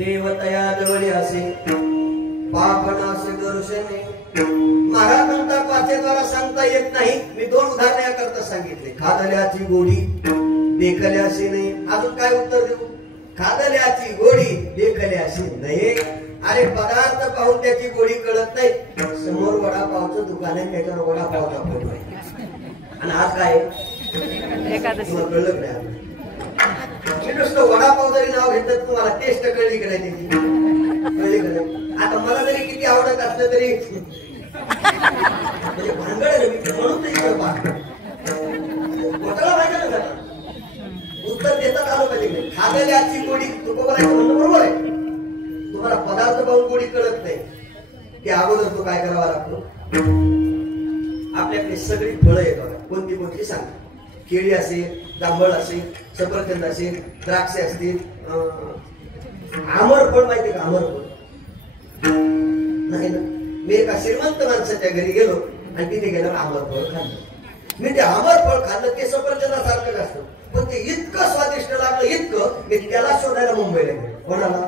देवतया जवळी असे पापनाश दर्शने. महाराज म्हणतात वाचेद्वारा सांगता येत नाही. मी 2 उदाहरणे याकरता सांगितले. खादल्याची गोडी देखल्याशी नाही. अजून काय उत्तर देऊ? खादल्याची गोडी देखल्याशी नाही. अरे पदार्थ पाहून त्याची गोडी कळत नाही. समोर वडापावचं दुकान आहे, त्याच्यावर वडापावचा फोटो आहे. आणि आज काय कळलं नाही. मी नुसतं वडापाव जरी नाव घेतलं तुम्हाला टेस्ट कळली की नाही त्याची? कळली का नाही? आता मला जरी किती आवडत असलं तरी म्हणजे भांगड आहे म्हणून घोटाळा व्हायचा ना. उत्तर देतात आलं पाहिजे. खादल्याची गोडी तुकोबारायचं म्हणणं बरोबर आहे. तुम्हाला पदार्थ पाहून गोडी कळत नाही की अगोदर तो काय करावा लागतो. आपल्याकडे सगळी फळं येतात. कोणती कोणती सांगा. केळी असेल, जांभळ असेल, सफरचंद असेल, द्राक्षे असतील, आमरफळ माहिती का? आमरफळ नाही ना. मी एका श्रीमंत माणसाच्या घरी गेलो आणि तिथे गेल्यावर आमरफळ खाल्लं. मी ते आमरफळ खाल्लं. ते सफरचंदासारखं असतं पण ते इतकं स्वादिष्ट लागलं, इतकं मी त्याला शोधायला मुंबईला गेलो. कोणाला?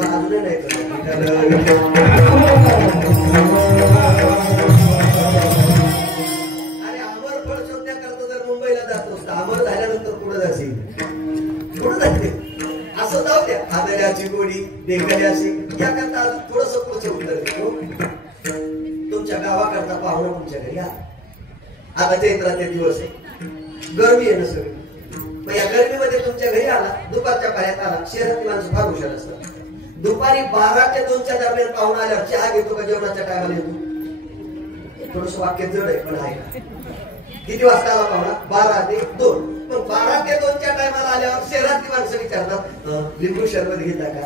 अजूनही नाही आमर झाल्यानंतर पुढे जाशील, पुढे जाते असं जाऊ द्या. खादल्याची गोडी देखल्याशी याकरता अजून थोडस पुढचं उत्तर देतो. तुमच्या गावाकरता पाहुणा तुमच्या घरी आला. आता चैत्राचे दिवस आहे, गरमी आहे ना सगळी. मग या गरमीमध्ये तुमच्या घरी आला, दुपारच्या पाण्यात आला. शहरातली माणसं फार हुशार असतात. दुपारी 12 ते 2च्या दरम्यान पाहुणा आल्यावर चहा घेतो का जेवणाच्या टायमाला येतो? थोडस वाक्य जड आहे पण आहे. किती वाजता आला पाहुणा? 12 ते 2. पण 12 ते 2च्या टायमाला आल्यावर शहरातली माणसं विचारतात लिंबू शरबत घेता का?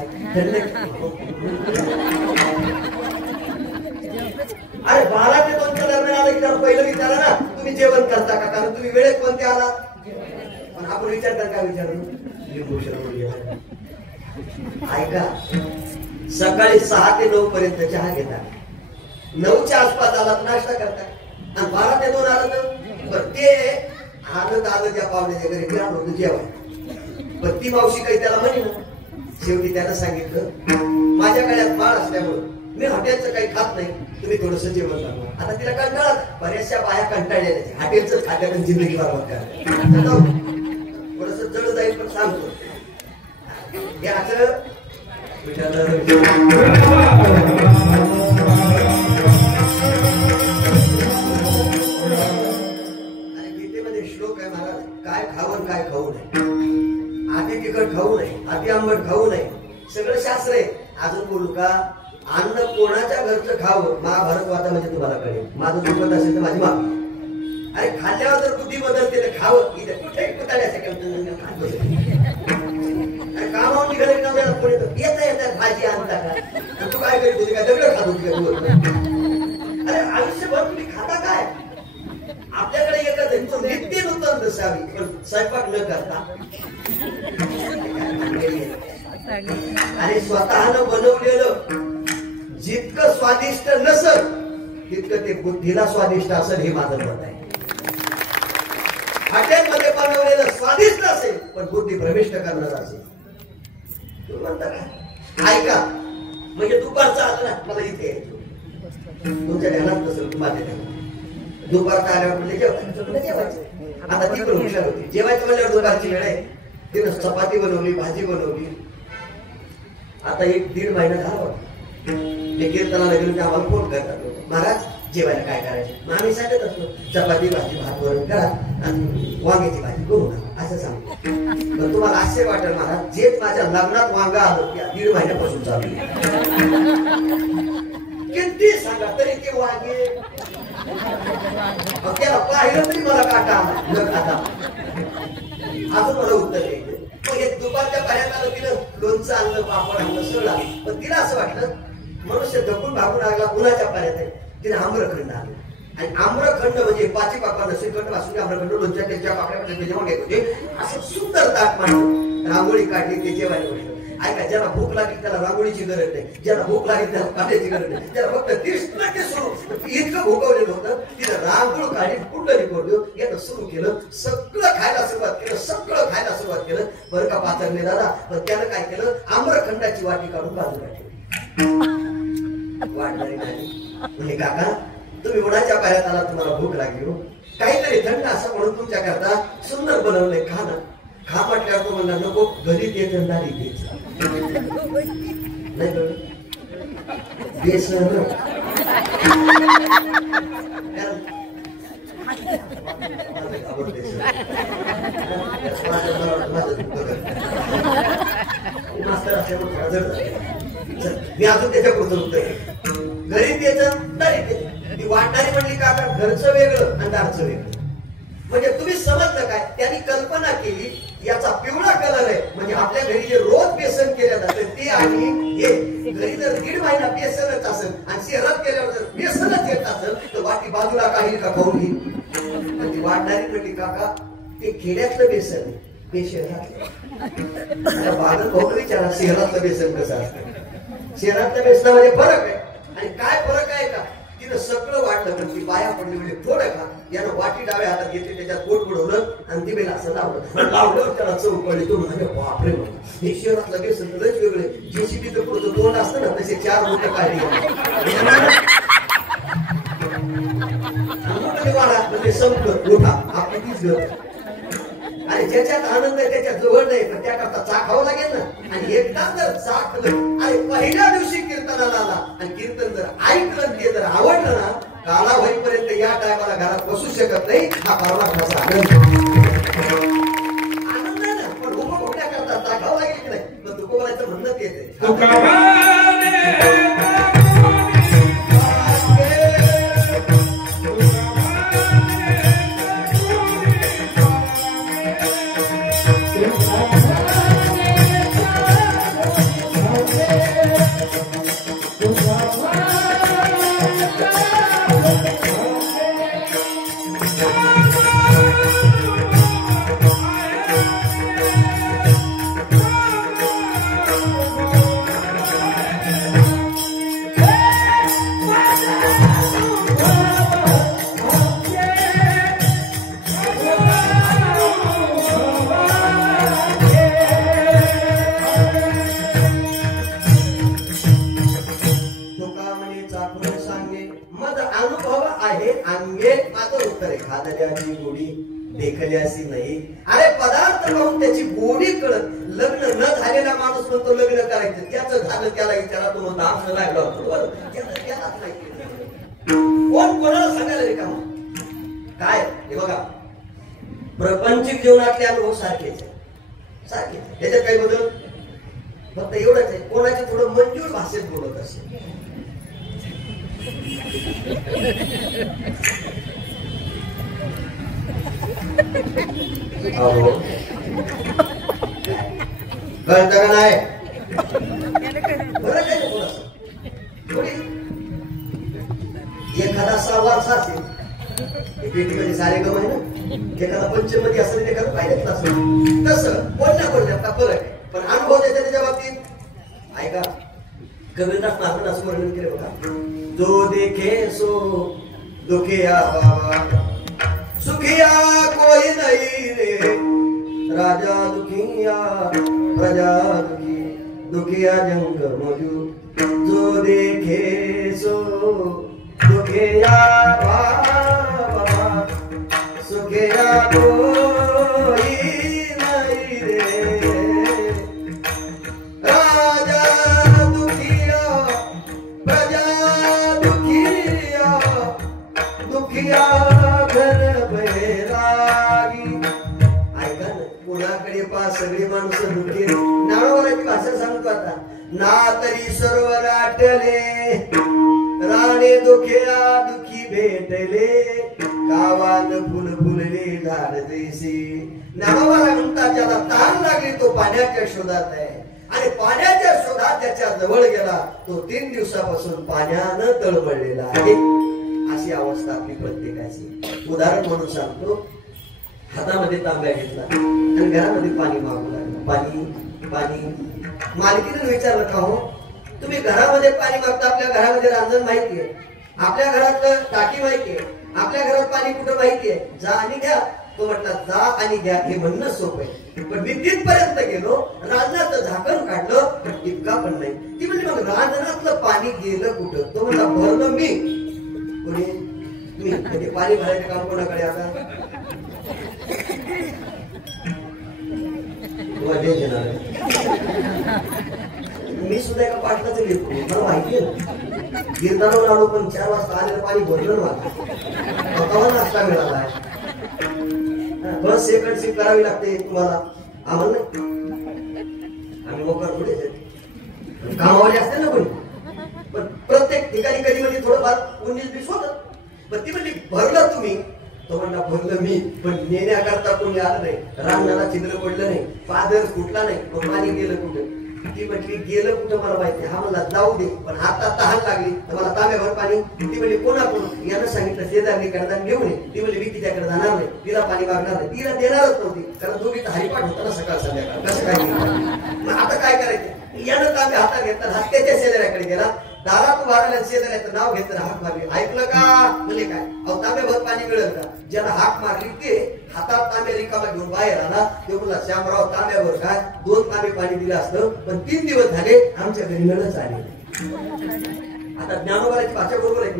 अरे 12 ते 2च्या दरम्यान आलं की पहिलं विचारा ना तुम्ही जेवण करता का? कारण तुम्ही वेळेत कोणते आला. पण आपण विचारतात काय विचारतो? लिंबू शरबत घेता. ऐका, सकाळी 6 ते 9 पर्यंत चहा घेता. 9च्या आसपास आला नाश्ता करता. आणि 12 ते 2 आलं तर ते आलं त्या पाहुण्याच्या घरी फिरा होतं जेवाय. पण ती मावशी काही त्याला म्हणे ना. शेवटी त्यानं सांगितलं माझ्या गळ्यात बाळ असल्यामुळं मी हॉटेलचं काही खात नाही, तुम्ही थोडस जेवण करणार. आता तिला कंटाळा. बऱ्याचशा बाया कंटाळलेल्या हॉटेलचं खात्यात जिंदगी बरबाद करतात. थोडस जड जाईल पण सांगतो हे असं श्लोक आहे महाराज. काय खावं काय खाऊ नये. अति तिखट खाऊ नये, अति आंबट खाऊ नये. सगळं शास्त्र आहे. अजून बोलू का? अन्न कोणाच्या घरचं खावं महाभारत वाचा म्हणजे तुम्हाला कळेल. माझं चुकत असेल तर माझी माफी. अरे खाल्ल्यावर जर बुद्धी बदलते तर खावं. इथे कुठे कामावर निघाले नव्याला कोणी येता येतात भाजी आणता का? तू काय करीत होती? काय दगड खात होती का? अरे आयुष्यभर तुम्ही खाता काय? आपल्याकडे एकच आहे, तो नित्य नूतन नसावी. पण स्वयंपाक न करता आणि स्वतःनं बनवलेलं जितकं स्वादिष्ट नसल तितकं ते बुद्धीला स्वादिष्ट असेल हे माझं मत आहे. हॉटेलमध्ये बनवलेलं स्वादिष्ट असेल पण बुद्धी प्रविष्ट करणार असेल. तू म्हणता का? ऐका, म्हणजे दुपारचं आलं ना मला इथे यायचं. तुमच्या ध्यानात नसेल तर माझ्या ध्यानात. दुपारचा आल्यावर म्हणजे जेवायचं. आता ती पण हुशार होती. जेवायचं म्हणल्यावर दुपारची वेळ आहे. तिनं चपाती बनवली, भाजी बनवली. आता 1-1.5 महिना झाला. मी कीर्तनाला गेलो की आम्हाला फोन करतात महाराज जेवायला काय करायचं. मग आम्ही सांगत असतो चपाती भाजी भात वरण करा आणि वांग्याची भाजी करू नका असं सांगतो. पण तुम्हाला आश्चर्य वाटेल महाराज, जेच माझ्या लग्नात वांगा आलं की 1.5 महिन्यापासून चालू. किती सांगा तरी ते वांगे त्याला पाहिलं तरी मला काटा न खाता. अजून मला उत्तर द्यायचं. मग हे दुपारच्या पाण्यात आलं तिनं लोणचं आणलं, पापड आणलं, सगळं आलं. पण तिला असं वाटलं मनुष्य धकून भागून लागला उन्हाच्या पाण्यात आहे. तिने आम्रखंड आणलं. आणि आम्रखंड म्हणजे पाची पापांना श्रीखंड वासून आम्रखंड लोणच्या त्याच्या पाकड्या जेवण घेत होते. असं सुंदर ताट मांडलं, रांगोळी काढली, ते जेवायला बसलं. ऐका, ज्याला भूक लागली त्याला रांगोळीची गरज नाही, ज्याला भूक लागली त्याला पाण्याची गरज नाही, त्याला फक्त 30% सुरू. इतकं भूकवलेलं होतं, तिथं रांगोळ काढली, कुंडली कोरली, यानं सुरू केलं, सगळं खायला सुरुवात केलं, सगळं खायला सुरुवात केलं. बरं का पाचरणे दादा, पण त्यानं काय केलं, आम्रखंडाची वाटी काढून बाजूला ठेवली. वाटणारी नाही म्हणजे काका, तुम्ही उन्हाच्या पायात आला, तुम्हाला भूक लागली, काहीतरी थंड असं म्हणून तुमच्या करता सुंदर बनवलंय, खा ना. खा म्हटल्यावर तो म्हणला नको, घरी ते थंडारी नाही बेसन मी अजून त्याच्यापुढचं उत्तर घरी त्याचं दारी ती वाटणारी म्हणली का, घरचं वेगळं आणि दारचं वेगळं. म्हणजे तुम्ही समजलं काय, त्यांनी कल्पना केली याचा पिवळा कलर आहे, म्हणजे आपल्या घरी जे रोज बेसन केलं जातं ते, आणि हे घरी जर 1.5 महिना बेसनच असेल आणि शहरात गेल्यावर जर बेसनच येत असेल तर वाटी बाजूला काही का खाऊन घेईल. ती वाटणारी म्हणली काका ते खेड्यातलं बेसन आहे, ते शहरातलं. बागल भाऊ विचारा शहरातलं बेसन कसं असतं, शहरातल्या बेसनामध्ये फरक आहे. आणि काय फरक आहे का, तिनं सगळं वाटलं पण ती बाया पडली म्हणजे थोडं का, यानं वाटी डाव्या हातात घेतली, त्याच्यात पोट बुडवलं आणि ती बेला असं लावलं त्याला चव पडली. तो म्हणजे बापरे, हे शहरातलं बेसन तर लयच वेगळे, जेसीबीचं पुढचं तोंड असतं ना तसे 4 मोठं काढली वाडा म्हणजे संपलं मोठा आपली तीच घर. आणि ज्याच्यात आनंद आहे त्याच्या जवळ नाही, पण त्याकरता चाखावं लागेल ना. आणि एकदा जर चाखलं आणि पहिल्या दिवशी कीर्तनाला आला आणि कीर्तन जर ऐकलं, ते जर आवडलं ना, काला होईपर्यंत या टायमाला घरात बसू शकत नाही. हा परमात्माचा आनंद आहे ना. पण उपभोगण्याकरता चाखावं लागेल की नाही, पण तुकोबाचं म्हणणं तेच आहे. देखल्यासी नाही. अरे पदार्थ पाहून त्याची गोडी कळत. लग्न न झालेला माणूस म्हणतो लग्न करायचं, त्याचं झालं त्याला विचारा, तो म्हणतो आमचं लागलं बरोबर, त्यालाच नाही. कोण कोणाला सांगायला रिकाम काय. हे बघा, प्रपंचिक जीवनातले अनुभव सारखेच सारखे, त्याच्यात काही बदल फक्त एवढंच आहे, कोणाचे थोडं मंजूर भाषेत बोलत असेल. कळतं का नाही, बरं काय थोडस थोडी. एखादा सहावार असेल पेटीमध्ये सारे गम आहे ना, एखादा पंचमध्ये असेल, एखादा पाहिजे असेल, तसं बोलण्या बोलण्यात फरक आहे. पण अनुभव त्याच्या बाबतीत ऐका, कबीरदास महाराज असं वर्णन केलं बघा, जो देखे सो दुखिया बाबा, सुखिया कोई नहीं रे, राजा दुखिया प्रजा दुखी, दुखिया जंग मजू, जो देखे सो दुखिया बाबा, सुखिया कोई नहीं रे, राजा दुखिया प्रजा दुखिया, दुखिया घर बैरागी. ऐका ना, कोणाकडे पा सगळी माणसं दुखी. नाळोबाची भाषा सांगतो आता, ना तरी सर्व राटले, राणे दुखिया दुखी भेटले, गावात फुल फुलले झाड जैसे. नाळोबाला म्हणतात ज्याला ताण लागली तो पाण्याच्या शोधात आहे, आणि पाण्याच्या शोधात ज्याच्या जवळ गेला तो 3 दिवसापासून पाण्यानं तळमळलेला आहे. अशी अवस्था आपली प्रत्येकाची. उदाहरण म्हणून सांगतो, हातामध्ये तांब्या घेतला आणि घरामध्ये पाणी मागू लागला. मालकीने विचारलं का हो तुम्ही घरामध्ये पाणी मागता, आपल्या घरामध्ये रांजण माहितीये, आपल्या घरातलं टाकी माहितीये, आपल्या घरात पाणी कुठं माहितीये, जा आणि घ्या. तो म्हटला जा आणि घ्या हे म्हणणं सोपं आहे, पण मी तिथपर्यंत गेलो, रांजणाचं झाकण काढलं पण टिपका पण नाही. ती म्हणजे मग रांजणातलं पाणी गेलं कुठं? तो म्हणला भरलं मी. कोणी? मी. म्हणजे पाणी भरायचं काम कोणाकडे आता? मी सुद्धा एका पाटलाच लिहितो, मला माहिती आहे गिरणावर आलो पण 4 वाजता आलेलं पाणी भरलं मला नाश्ता मिळाला. बस सेकंड सीट करावी लागते तुम्हाला, आम्हाला नाही, आम्ही मोकार थोडे कामावाले असते ना कोणी, पण प्रत्येक ठिकाणी कधी म्हणजे थोडंफार 19-20 होत. पण ती म्हणजे भरलं तुम्ही, तो म्हणला भरलं मी, पण नेण्याकरता कोणी आलं नाही, रांगणाला छिद्र पडलं नाही, पादर फुटला नाही, पण पाणी गेलं कुठं? ती म्हटली गेलं कुठं मला माहिती. हा म्हणला जाऊ दे, पण हातात तहान लागली तर मला तांब्याभर पाणी. ती म्हणली कोणाकडून? यानं सांगितलं शेजारी कडदान घेऊन ये. ती म्हणली मी तिच्याकडे जाणार नाही, तिला पाणी मागणार नाही, तिला देणारच नव्हती, कारण दोघीचा हरिपाठ होता ना सकाळ संध्याकाळ. कसं काय मग आता काय करायचं? यानं तांबे हातात घेतला, हात त्याच्या शेजाऱ्याकडे गेला, दारात उभारल्या शेजाऱ्याचं नाव घेतलं, हाक मारली. ऐकलं का? म्हणजे काय? अहो तांब्याभर पाणी मिळेल का? ज्याला हाक मारली ते हातात तांब्या रिकामा घेऊन बाहेर आला. ते बोलला श्यामराव तांब्यावर काय 2 तांबे पाणी दिलं असतं, पण 3 दिवस झाले आमच्या घरी नळच आले. आता ज्ञानोबाची भाषा बरोबर आहे.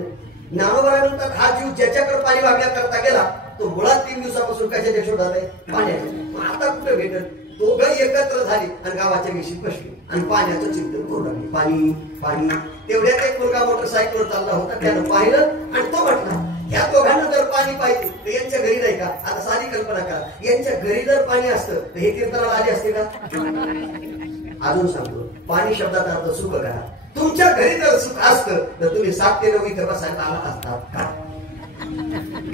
ज्ञानोबानंतर हा जीव ज्याच्याकडे पाणी मागण्याकरता गेला तो मुळात 3 दिवसापासून कशाच्या शोधात आहे? पाण्याच्या. आता कुठे भेटत? दोघं एकत्र झाली आणि गावाच्या विषयी बसली आणि पाण्याचं चिंतन करू लागली. पाणी पाणी. तेवढ्यात एक मुलगा मोटरसायकलवर चालला होता, त्यानं पाहिलं आणि तो म्हटला या दोघांना जर पाणी पाहिजे तर यांच्या घरी नाही का? आता साधी कल्पना करा, यांच्या घरी जर पाणी असतं तर हे कीर्तनाला आले असते का? अजून सांगतो, पाणी शब्दाचा अर्थ सुख करा. तुमच्या घरी जर सुख असतं तर तुम्ही 7 ते 9 इथं बसायला आला असतात का?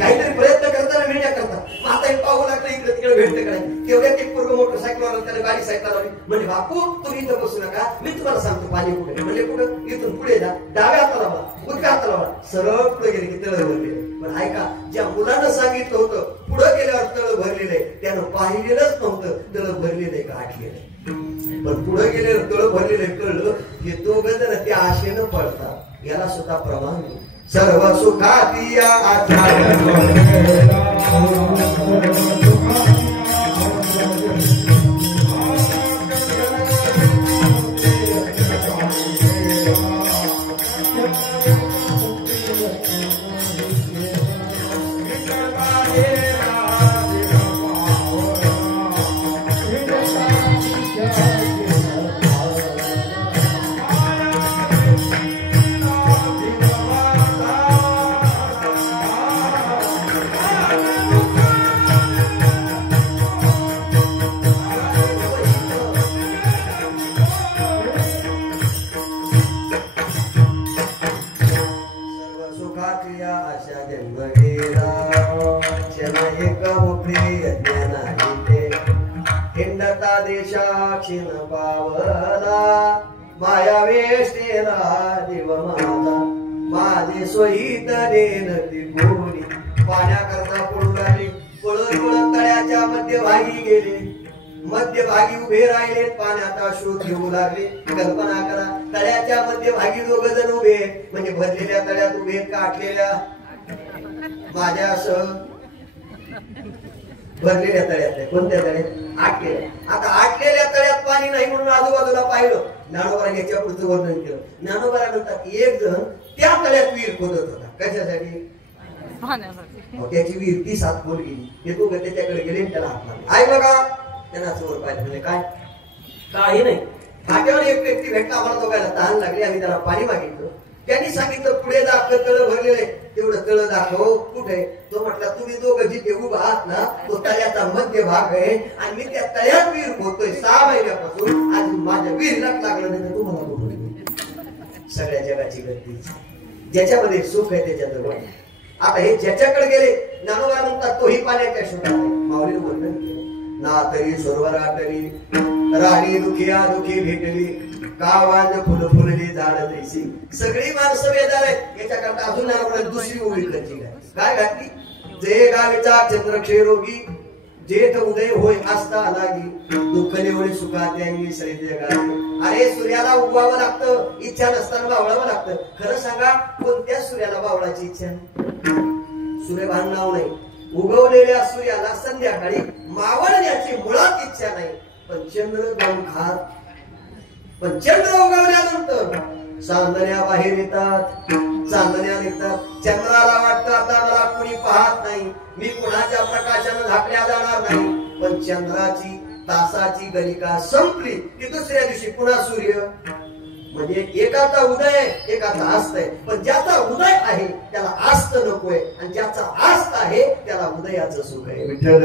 काहीतरी प्रयत्न करताना मिळण्या करतात. आता हे पाहू लागलं इकडे तिकडे भेटते काय. तेवढ्यात एक पूर्व मोटरसायकलवर त्याने गाडी सायकल लावली. म्हणजे बापू तुम्ही इथं बसू नका, मी तुम्हाला सांगतो पाणी कुठे. म्हणजे कुठं? इथून पुढे जा, डाव्या हाताला लावा, उजव्या हाताला लावा, सरळ पुढे गेले की तळ भरले. पण ऐका, ज्या मुलानं सांगितलं होतं पुढे गेल्यावर तळ भरलेलं आहे, त्यानं पाहिलेलंच नव्हतं तळ भरलेलं आहे का आठलेलं. पण पुढे गेलेलं तळ भरलेलं कळलं की दोघं जण त्या आशेनं पडतात. याला सुद्धा प्रमाण नाही. सर्व सुखाती या आचार्य देशाक्षिण पावला माया वेष्टेला देव माझा माझे सोयीत देनती कोणी. पाण्याकरता पळू लागले, पळत पळत तळ्याच्या मध्यभागी गेले, मध्यभागी उभे राहिले, पाण्याचा शोध घेऊ लागले. कल्पना करा, तळ्याच्या मध्यभागी 2 जण उभे, म्हणजे भरलेल्या तळ्यात उभे का आटलेल्या? माझ्यासह भरलेल्या तळ्यात. कोणत्या तळ्यात? आटलेल्या. आता आटलेल्या तळ्यात पाणी नाही म्हणून आजूबाजूला पाहिलं. ज्ञानोबाने याच्या पुढचं वर्णन केलं. ज्ञानोबा म्हणतात एक जण त्या तळ्यात विहीर खोदत होता. कशासाठी? त्याची विहीर 30 हात खोल गेली. हे दोघं त्याच्याकडे गेले, त्याला हात मारले. आहे बघा, त्यांना समोर पाहिजे. म्हणजे काय? काही नाही. फाट्यावर एक व्यक्ती भेटला, आम्हाला दोघांना तहान लागली, आम्ही त्याला पाणी मागितलं. त्यांनी सांगितलं पुढे दाखव, तळ भरलेले, तेवढं तळ दाखव. कुठे? तो म्हटला तुम्ही दोघं जिथे उभा आहात ना तो तळ्याचा मध्य भाग आहे आणि मी त्या तळ्यात विहीर खोदतोय 6 महिन्यापासून. आज माझ्या विहिरीला लागलं नाही तर तुम्हाला बोलू. सगळ्या जगाची गती ज्याच्यामध्ये सुख आहे त्याच्याजवळ. आता हे ज्याच्याकडे गेले, ज्ञानोबा म्हणतात तोही पाण्याच्या शोधात आहे. माऊलीने वर्णन केलं, ना तरी सरोवरा तरी राणी दुखिया दुखी भेटली, गावात फुल फुलली झाड तैसी. सगळी माणसं बेजार आहेत. याच्याकरता अजून दुसरी ओळी घातली. काय घातली? जे गावीचा चंद्रक्षय रोगी जेठ उदय होय असता लागी दुःख निवडी सुखात त्यांनी सरित जगात. अरे सूर्याला उगवावं लागतं, इच्छा नसताना बावळावं लागतं. खरं सांगा कोणत्या सूर्याला बावळाची इच्छा? सूर्यभान नाव नाही. उगवलेल्या सूर्याला संध्याकाळी मावळण्याची मुळात इच्छा नाही. पण चंद्र जाऊन खात, पण चंद्र उगवल्यानंतर चांदण्या बाहेर येतात, चांदण्या निघतात. चंद्राला वाटतं आता मला कुणी पाहत नाही, मी कुणाच्या प्रकाशानं झाकल्या जाणार नाही. पण चंद्राची तासाची गलिका संपली की दुसऱ्या दिवशी पुन्हा सूर्य. म्हणजे एकाचा उदय एकाचा अस्त आहे. पण ज्याचा उदय आहे त्याला अस्त नकोय, आणि ज्याचा अस्त आहे त्याला उदयाचं सुख आहे. विठ्ठल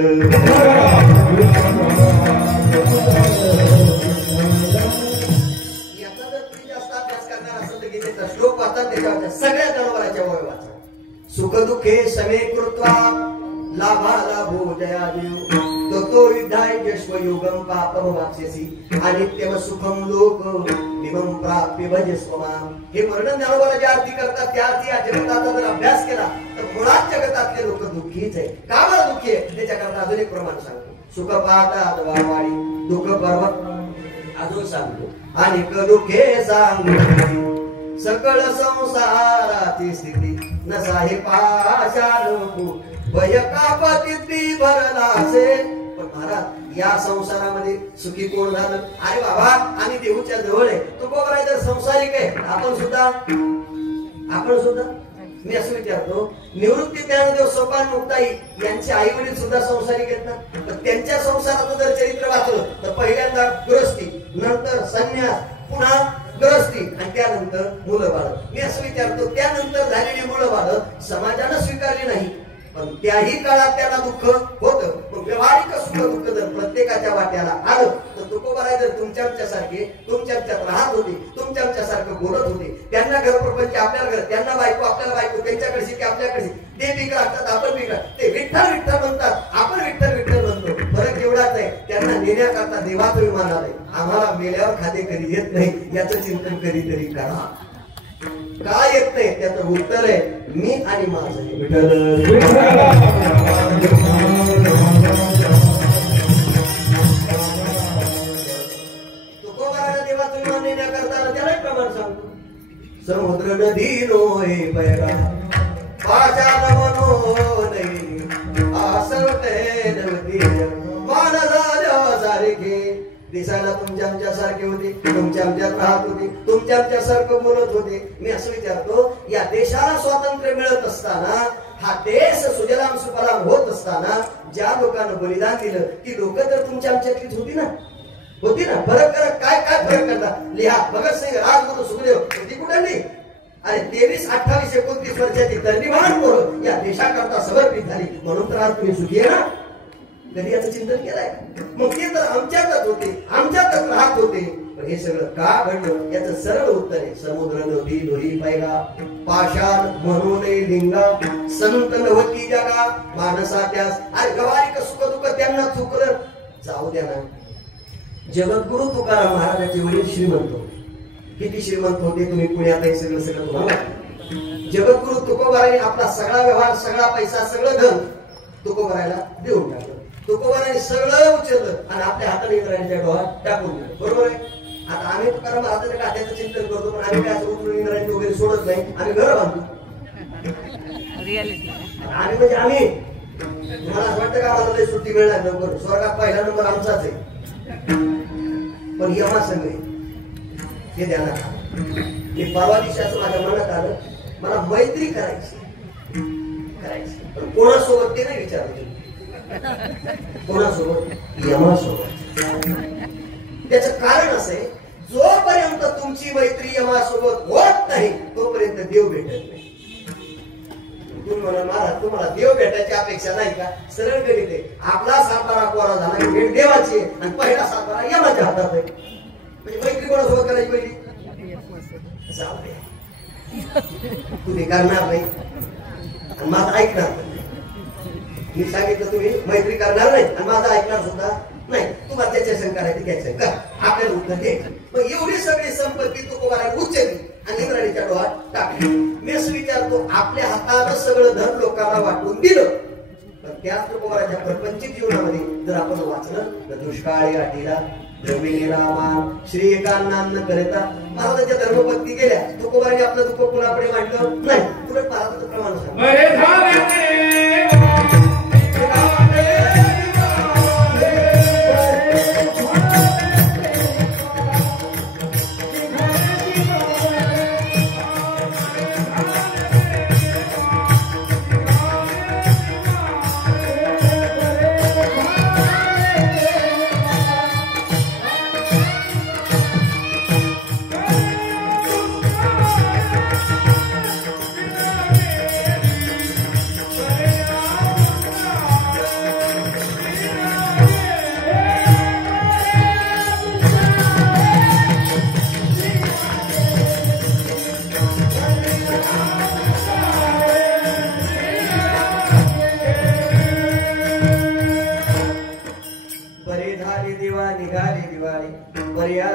याचा जर तुम्ही जास्त अभ्यास करणार असेल तर गीतेचा श्लोक वाचा, त्याच्यावरच्या सगळ्या जनावरांच्या वय वाचा. सुख दुःखे समे कृत्वा लाभाला भो जया देव तो युद्धाय यश्वयुगम पापम वाक्ष्यसी अनित्यम सुखम लोक निमम प्राप्य भजस्व माम. हे वर्णन ज्ञानोबाला ज्या अर्थी करतात त्या अर्थी या जगताचा जर अभ्यास केला तर मुळात जगतातले लोक दुःखीच आहे. का बरं दुःखी आहे त्याच्याकरता अजून एक प्रमाण सांगतो. सुख पाहता वाडी दुःख पर्वत अजून सांगतो. अनेक दुःखे सांगतो सकळ संसाराची स्थिती नसाहे पाषाण भय कापती भरला असे. पण महाराज या संसारामध्ये सुखी कोण झालं? अरे बाबा आम्ही देऊच्या जवळ आहे. तो कोण तर संसारिक आहे. आपण सुद्धा मी असं विचारतो, निवृत्ती ज्ञानदेव सोपान मुक्ताई यांचे आई वडील सुद्धा संसारिक आहेत ना? तर त्यांच्या संसाराचं जर चरित्र वाचलं तर पहिल्यांदा गृहस्थी, नंतर संन्यास, पुन्हा गृहस्थी, आणि त्यानंतर मुलं बाळ. मी असं विचारतो, त्यानंतर झालेली मुलं बाळ समाजानं स्वीकारली नाही, पण त्याही काळात त्याला दुःख होतं. पण व्यवहारिक सुख दुःख जर प्रत्येकाच्या वाट्याला आलं तर तुकोबाराय जर तुमच्यात राहत होते, तुमच्यासारखं बोलत होते, त्यांना घर प्रपंच आपल्याला घर, त्यांना बायको आपल्याला बायको, त्यांच्याकडे की आपल्याकडे ते बिघड असतात, आपण बिघड, ते विठ्ठल विठ्ठल म्हणतात, आपण विठ्ठल विठ्ठल म्हणतो. फरक एवढाच आहे, त्यांना नेण्याकरता देवाचा विमान आलाय. आम्हाला मेल्यावर खाते कधी येत नाही, याचं चिंतन कधीतरी करा. काय येत नाही त्याचं उत्तर आहे मी आणि माझं. तुकोबाराला देवाचं विमान नेण्याकरता त्याला प्रमाण सांगतो. समुद्र नदी नोहे पैरा पाषाण मनो नाही आसवते नवती मान झाल्या सारखे. दिसायला तुमच्या आमच्यासारखे होते, तुमच्या आमच्यात राहत होते, तुमच्या आमच्यासारखं बोलत होते. मी असं विचारतो, या देशाला स्वातंत्र्य मिळत असताना, हा देश सुजलाम सुफलाम होत असताना ज्या लोकांना बलिदान दिलं ती लोक तर तुमच्या आमच्यातलीच होती ना? फरक करा. काय फरक करता? लिहा. भगतसिंग, राजगुरू, सुखदेव होती कुठली? अरे 23, 28, 29 वर्षाची तरुण पोरं या देशाकरता समर्पित झाली, म्हणून तर आज तुम्ही सुखी आहे ना? कधी याचं चिंतन केलंय? मग ते तर आमच्यातच होते, आमच्यातच राहत होते. पण हे सगळं का घडलं याचं सरळ उत्तर आहे. समुद्र नदी दोही पैगा पाषाण म्हणून लिंगा संत नवती जगा मानसा त्यास. अरे गवारिक सुख दुःख त्यांना चुकलं जाऊ द्या ना. जगद्गुरु तुकाराम महाराजांचे वडील श्रीमंत होते. किती श्रीमंत होते तुम्ही पुण्यात आहे सगळं तुम्हाला. जगद्गुरु तुकोबाराने आपला सगळा व्यवहार, सगळा पैसा, सगळं धन तुकोबाराला देऊन टाकलं. तुकोबाराने सगळं उचललं आणि आपल्या हाताने इंद्रायणीच्या डोहात टाकून दिलं. बरोबर आहे? आता आम्ही तुकाराम हाताच्या काट्याचं चिंतन करतो, पण आम्ही काय उचलून इंद्रायणी वगैरे सोडत नाही. आम्ही घर बांधतो. आम्ही म्हणजे आम्ही मला असं वाटतं का आम्हाला लई सुट्टी मिळणार लवकर. स्वर्गात पहिला नंबर आमचाच आहे. पण यमा सगळे हे ध्यानात. मी परवा दिवशी असं माझ्या मनात आलं, मला मैत्री करायची. पण कोणासोबत ते नाही विचारलं. कोणासोबत? यमासोबत. त्याचं कारण असं आहे, जोपर्यंत तुमची मैत्री यमासोबत होत नाही तोपर्यंत देव भेटत नाही. तुम्ही म्हणा महाराज तुम्हाला देव भेटायची अपेक्षा नाही का? सरळ गणित आहे. आपला सातबारा कोरा झाला की भेट देवाची आणि पहिला सातबारा यमाच्या हातात आहे. म्हणजे मैत्री कोणासोबत करायची पहिली? तुम्ही करणार नाही आणि माझं ऐकणार नाही. मी सांगितलं तुम्ही मैत्री करणार नाही आणि माझं ऐकणार सुद्धा नाही. तुम्हाला त्याच्या संग करायचं घ्यायचं का? आपल्याला उत्तर द्यायचं. मग एवढी सगळी संपत्ती तुकोबाराने उचलली आणि इंद्राणीच्या डोहात टाकली. मी असं विचारतो, आपल्या हातानं सगळं धन लोकांना वाटून दिलं, पण त्याच तुकोबाराच्या प्रपंचिक जीवनामध्ये जर आपण वाचलं तर दुष्काळी अटीला जमिनी रामान श्री एकांनान्न करता महाराजांच्या धर्मपत्नी गेल्या. तुकोबाराने आपलं दुःख कुणाकडे मांडलं नाही. उलट महाराजांचं प्रमाण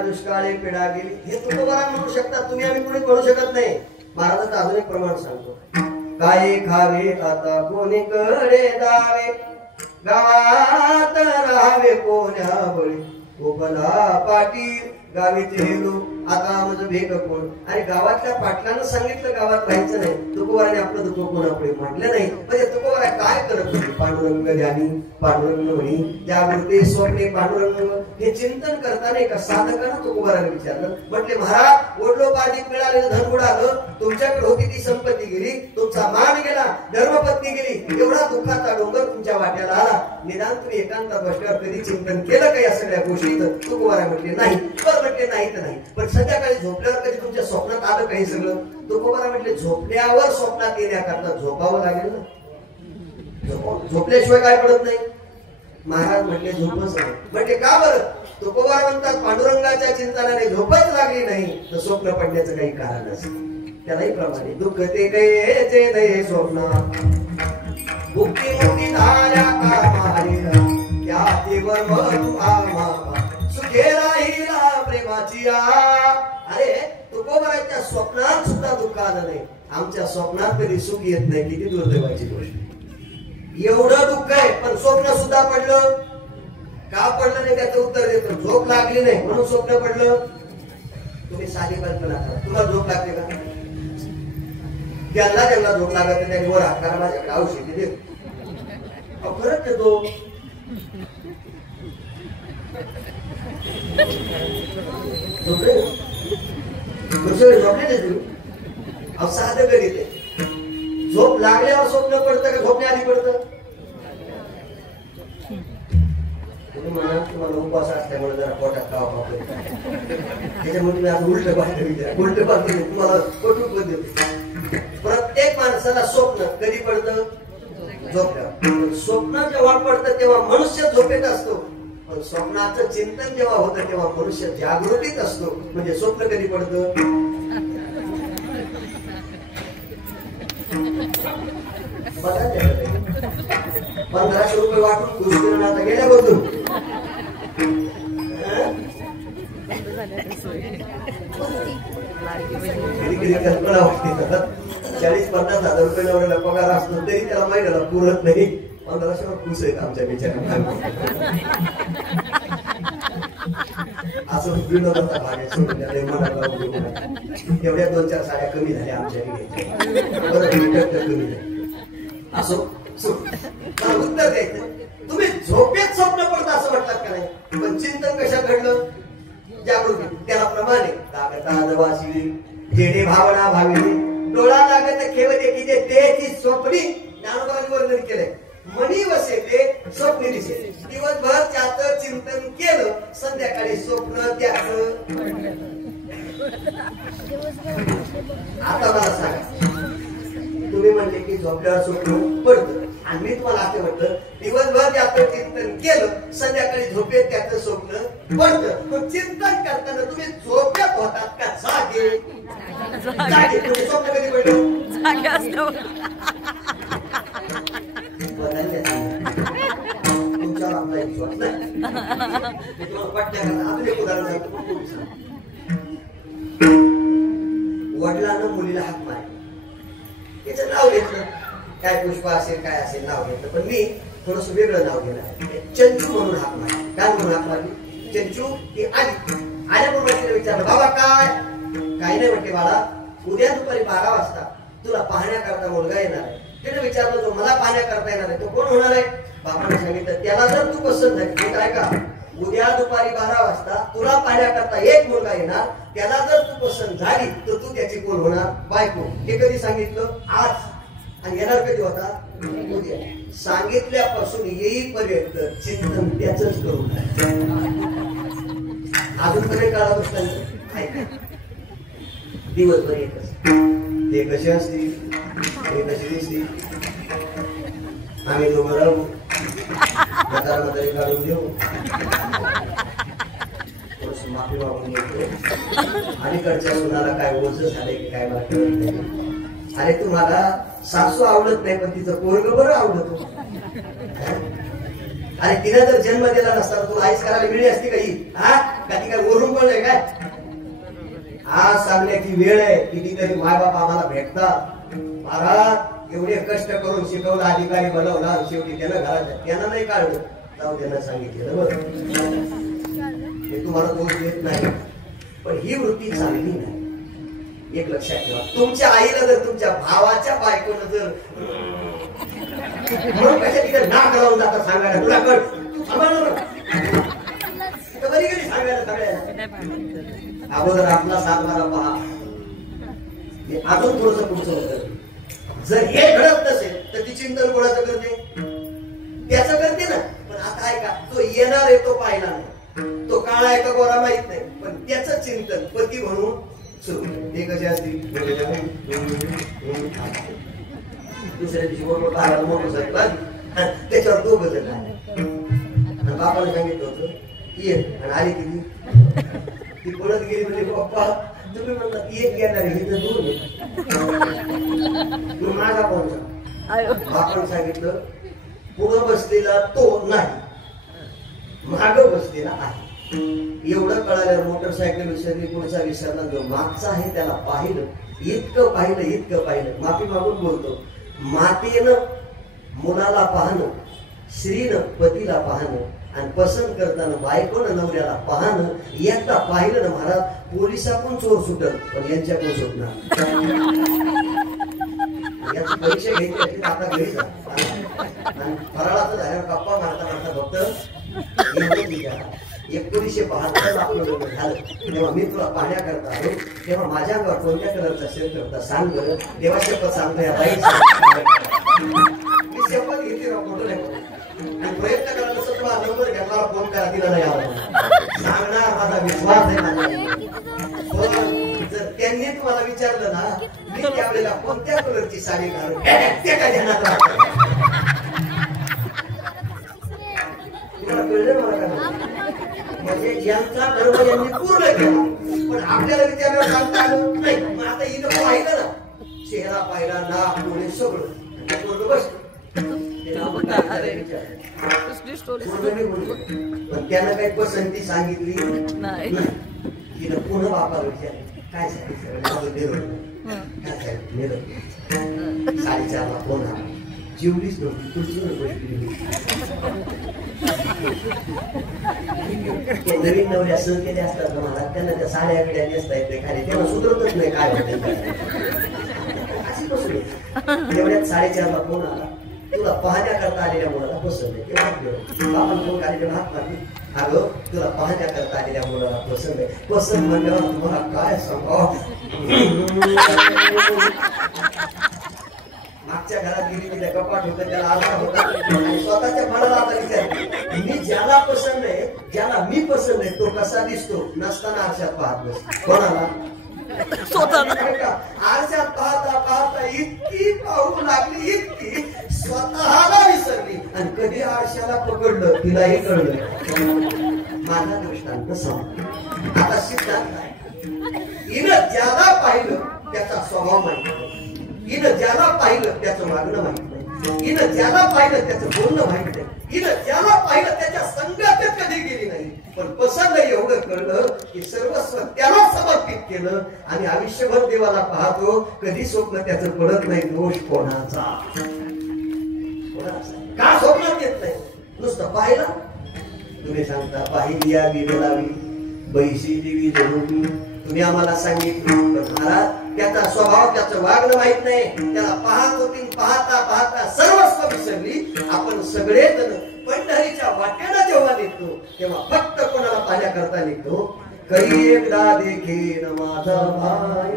दुष्काळी पिढा गेली. हे तुकोबारा म्हणू शकतात, तुम्ही आम्ही कोणी म्हणू शकत नाही. महाराजांचं अजून एक प्रमाण सांगतो. काय खावे आता कोणीकडे जावे गावात राहावे कोण्या बळी कोपला पाटील गावीचे हेलो आता म्हणजे भेग कोण. आणि गावातल्या पाटलांना सांगितलं गावात राहायचं नाही. तुकोबाराने आपलं दुःख कोणापुढे म्हटलं नाही. म्हणजे तुकोबारा काय करत होते. पांडुरंग ध्यानी पांडुरंग म्हणी जागृती स्वप्ने पांडुरंग हे चिंतन करताना एका साधकानं तुकोबाराने विचारलं. म्हटले महाराज ओढलोपाधिक मिळालेलं धन उडालं, तुमच्याकडे होती ती संपत्ती गेली, तुमचा मान गेला, धर्मपत्नी गेली, एवढा दुःखाचा डोंगर तुमच्या वाट्याला आला, निदान तुम्ही एकांतात बसल्यावर कधी चिंतन केलं का या सगळ्या गोष्टीत. तुकोबारा म्हटले नाही. म्हटले नाही तर नाही, पण संध्याकाळी झोपल्यावर कधी तुमच्या स्वप्नात आलं काही सगळं. तुकोबारा म्हटले झोपल्यावर स्वप्नात येण्याकरता झोपावं लागेल ना, झोपल्याशिवाय काय पडत नाही. महाराज म्हटले झोपच नाही. म्हटले का बरं. तुकोबारा म्हणतात पांडुरंगाच्या चिंतनाने झोपच लागली नाही तर स्वप्न पडण्याचं काही कारण असेल. त्यालाही प्रमाणे दुःख ते गयेचे दये स्वप्न मुक्ती मुक्ती झाल्या कामाला त्या देवर तू आम्हा सुखे राहिला प्रेमाची. अरे तुकोबाराच्या स्वप्नात सुद्धा दुःख आलं नाही. आमच्या स्वप्नात कधी सुख येत नाही. किती दुर्दैवाची गोष्ट. एवढं दुःख आहे पण स्वप्न सुद्धा पडलं. का पडलं नाही त्याचं उत्तर देतो. झोप लागली नाही म्हणून स्वप्न पडलं. तुम्ही साधी कल्पना करा. तुम्हाला झोप लागते का. ज्यांना झोप लागत त्यांनी वर हात करा माझ्याकडे औषधी दे. खरंच देतो. साधं करीत झोप लागल्यावर स्वप्न पडतं का झोपण्या आधी पडतं. म्हणा तुम्हाला उपवास असल्यामुळे जरा पोटात खावा त्याच्यामुळे तुम्ही आज उलट पाहिजे विचार उलट पाहिजे तुम्हाला कटून पद्धती. प्रत्येक माणसाला स्वप्न कधी पडतं झोपल्यावर. स्वप्न जेव्हा पडतं तेव्हा मनुष्य झोपेत असतो, पण स्वप्नाचं चिंतन जेव्हा होतं तेव्हा मनुष्य जागृतीत असतो. म्हणजे स्वप्न कधी पडतं. 1500 रुपये वाटून खुश करून आता गेल्या बदलून कल्पना वाटते. 40-50 हजार रुपये नवऱ्याला पगार असतो तरी त्याला महिन्याला पुरत नाही. 1500 खुश आहेत आमच्या बिचारा. असं विनोदाचा भाग आहे. सोडून एवढ्या 2-4 साड्या कमी झाल्या आमच्या कमी झाल्या. असो उत्तर द्यायचं. तुम्ही झोपेत स्वप्न पडतं असं म्हटलं का नाही, पण चिंतन कशात घडलं जागृती. त्याला प्रमाणे लागता जवाशिली जेणे भावना भाविली डोळा लागत खेवते की जे तेची स्वप्नी ज्ञानोबांनी वर्णन केलंय. मनी वसे ते स्वप्नी दिसे. दिवसभर त्याचं चिंतन केलं, संध्याकाळी स्वप्न त्याचं. आता मला सांगा तुम्ही म्हणले की झोपल्यावर स्वप्न पडतं आणि मी तुम्हाला असं म्हटलं दिवसभर त्याचं चिंतन केलं, संध्याकाळी झोपेत त्याचं स्वप्न पडतं. पण चिंतन करताना तुम्ही झोपेत होतात का जागे. जागे स्वप्न कधी पडलं जागे असतं. तुमच्यावर आपला विश्वास नाही. पटल्या करता अजून एक उदाहरण सांगतो. वडिलांना मुलीला हाक मारला, त्याचं नाव घेतलं, काय पुष्पा असेल काय असेल नाव घेतलं. पण मी थोडस वेगळं नाव गेलं, चंचू म्हणून हाक मारली. काय म्हणून हाक मारली? चंचू. ती आली. आल्याबरोबर तिने विचारलं, बाबा काय? काही नाही म्हणते बाळा, उद्या दुपारी 12 वाजता तुला पाहण्याकरता मुलगा येणार आहे. तिने विचारलं, जो मला पाहण्याकरता येणार आहे तो कोण होणार आहे? बाबाने सांगितलं, त्याला जर तू पसंत झाली, काय का उद्या दुपारी 12 वाजता तुला पाहण्याकरता एक मुलगा येणार, त्याला जर तू पसंत झाली तर तू त्याची कोण होणार? बायको. हे कधी सांगितलं? आज. आणि येणार कधी होता? उद्या. सांगितल्यापासून येईपर्यंत चिंतन त्याच करू नये. अजूनपर्यंत काळा गोष्ट दिवसभर येतच ते कसे असतील, हे कशी दिसतील, आम्ही दोघं राहू, म्हातारी काढून देऊ, थोडस माफी मागून घेतो. अलीकडच्या मुलाला काय ओझ झाले की काय मला कळत नाही. अरे तुम्हाला सासू आवडत नाही पण तिचं पोरग बरं आवडतो. अरे तिने जर जन्म दिला नसता तुला आईस करायला मिळली असती काही? का ती काय ओरून पडलंय काय? आज सांगण्याची वेळ आहे. कितीतरी मायबाप आम्हाला भेटतात, महाराज एवढे कष्ट करून शिकवलं, अधिकारी बनवला, शेवटी त्यानं घरात त्यानं नाही काढलं, जाऊ त्यांना सांगितलं बरं. हे तुम्हाला दोष देत नाही, पण ही वृत्ती चांगली नाही. एक लक्षात ठेवा, तुमच्या आईला जर तुमच्या भावाच्या बायकोनं जर म्हणून कशा तिथे नाक लावून जातात सांगायला, तुला कळ तू सांभाळ बरी गेली सांगायला सगळ्या अगोदर आपला सातबारा पहा. अजून थोडस पुढचं होतं, जर हे घडत नसेल तर ती चिंतन कोणाचं करते? त्याचं करते ना. पण आता आहे का, तो येणार आहे तो पाहिला नाही, तो काळा आहे का गोरा माहित नाही, पण त्याचं चिंतन पती म्हणून सुरू. ते कसे असतील? दुसऱ्या दिवशी बरोबर बाहेर मोटरसायकल त्याच्यावर दोघं जण आले. बापाने सांगितलं होतं ये, आणि आली किती ती पळत गेली. म्हणजे पप्पा तुम्ही म्हणतात एक येणार हे तर दोन तू माझा कोणता? बापाने सांगितलं पुढं बसलेला तो नाही, माग बसलेला आहे. एवढं कळाल्यावर मोटरसायकल विसरली, पुढचा विसरला, जो मागचा आहे त्याला पाहिलं, इतकं पाहिलं. माफी मागून बोलतो, मातेनं मुलाला पाहणं, स्त्रीनं पतीला पाहणं, आणि पसंत करताना बायकोनं नवऱ्याला पाहणं, एकदा पाहिलं ना महाराज, पोलिसाकडून चोर सुटल पण यांच्याकडून सुटणार. याची परीक्षा घ्यायची आता घरी जा, आणि फराळाचं झाल्यावर गप्पा मारता फक्त 1972 आपलं लग्न झालं तेव्हा मी तुला पाहण्याकरता आलो, तेव्हा माझ्या अंगावर कोणत्या कलरचा शर्ट होता सांग बरं. देवा शपथ सांगतो या बाई, मी शपथ घेतली फोटो नाही आणि प्रयत्न करत असतो तुला नंबर घ्या, मला फोन करा, तिला नाही आवडत सांगणार, माझा विश्वास आहे माझा. जर त्यांनी तुम्हाला विचारलं ना मी त्यावेळेला कोणत्या कलरची साडी घालून, ते काय ध्यानात राहतं? तुम्हाला कळलं मला काय? म्हणजे यांचा धर्म यांनी पूर्ण केला, पण आपल्याला विचारल्यावर सांगता आलं नाही. मग आता इथं पाहिलं ना, चेहरा पाहिला, नाक डोळे सगळं बस, पण त्यानं काही पसंती सांगितली नाही. तिनं पुन्हा बापाला विचारलं काय सांगितलं, काय 4:30ला फोन आला, जेवलीच नव्हती, नवीन नवऱ्या सहन केले असतात मला, त्यांना त्या साड्या बिड्या नेसता येते खाली, त्यांना सुधरतच नाही काय होतं. अशी बसली एवढ्यात 4:30ला फोन आला, तुला पाहण्याकरता आलेल्या मुलाला पसंत आहे. आपण फोन आलेल्या हात मारली, अगं तुला पाहण्याकरता आलेल्या मुलाला पसंत आहे. पसंत म्हणल्यावर तुम्हाला काय सांगावं, मागच्या घरात गेली तिला कपाट होतं, त्याला आधार होता, आणि स्वतःच्या मनाला आता विचार, मी ज्याला पसंत आहे, ज्याला मी पसंत आहे, तो कसा दिसतो नसताना आरशात पाहत बस. कोणाला? आरशात पाहता पाहता इतकी पाहू लागली, इतकी स्वतःला विसरली, आणि कधी आरशाला पकडलं तिलाही कळलं. माझा दृष्टांत सांग आता सिद्धांत आहे. हिनं ज्याला पाहिलं त्याचा स्वभाव माहिती नाही, हिनं ज्याला पाहिलं त्याचं वागणं माहित नाही, हिनं ज्याला पाहिलं त्याचं बोलणं माहित नाही, हिनं ज्याला पाहिलं त्याच्या संगतच कधी गेली नाही, पण पसंत एवढं कळलं की सर्वस्व त्याला समर्पित केलं, आणि आयुष्यभर देवाला पाहतो, कधी स्वप्न त्याचं पडत नाही. दोष कोणाचा? का स्वप्नात येत नाही? नुसतं पाहिला तुम्ही सांगता पाहिली या वीज लावी बैशीची वीज होती तुम्ही आम्हाला सांगितलं, पण महाराज त्याचा स्वभाव त्याचं वागणं माहित नाही. त्याला पाहत होती, पाहता पाहता सर्वस्व विसरली. आपण सगळेजण पंढरीच्या वाटेला जेव्हा निघतो तेव्हा फक्त कोणाला पाहण्याकरता निघतो. कधी एकदा देखील माझा भाय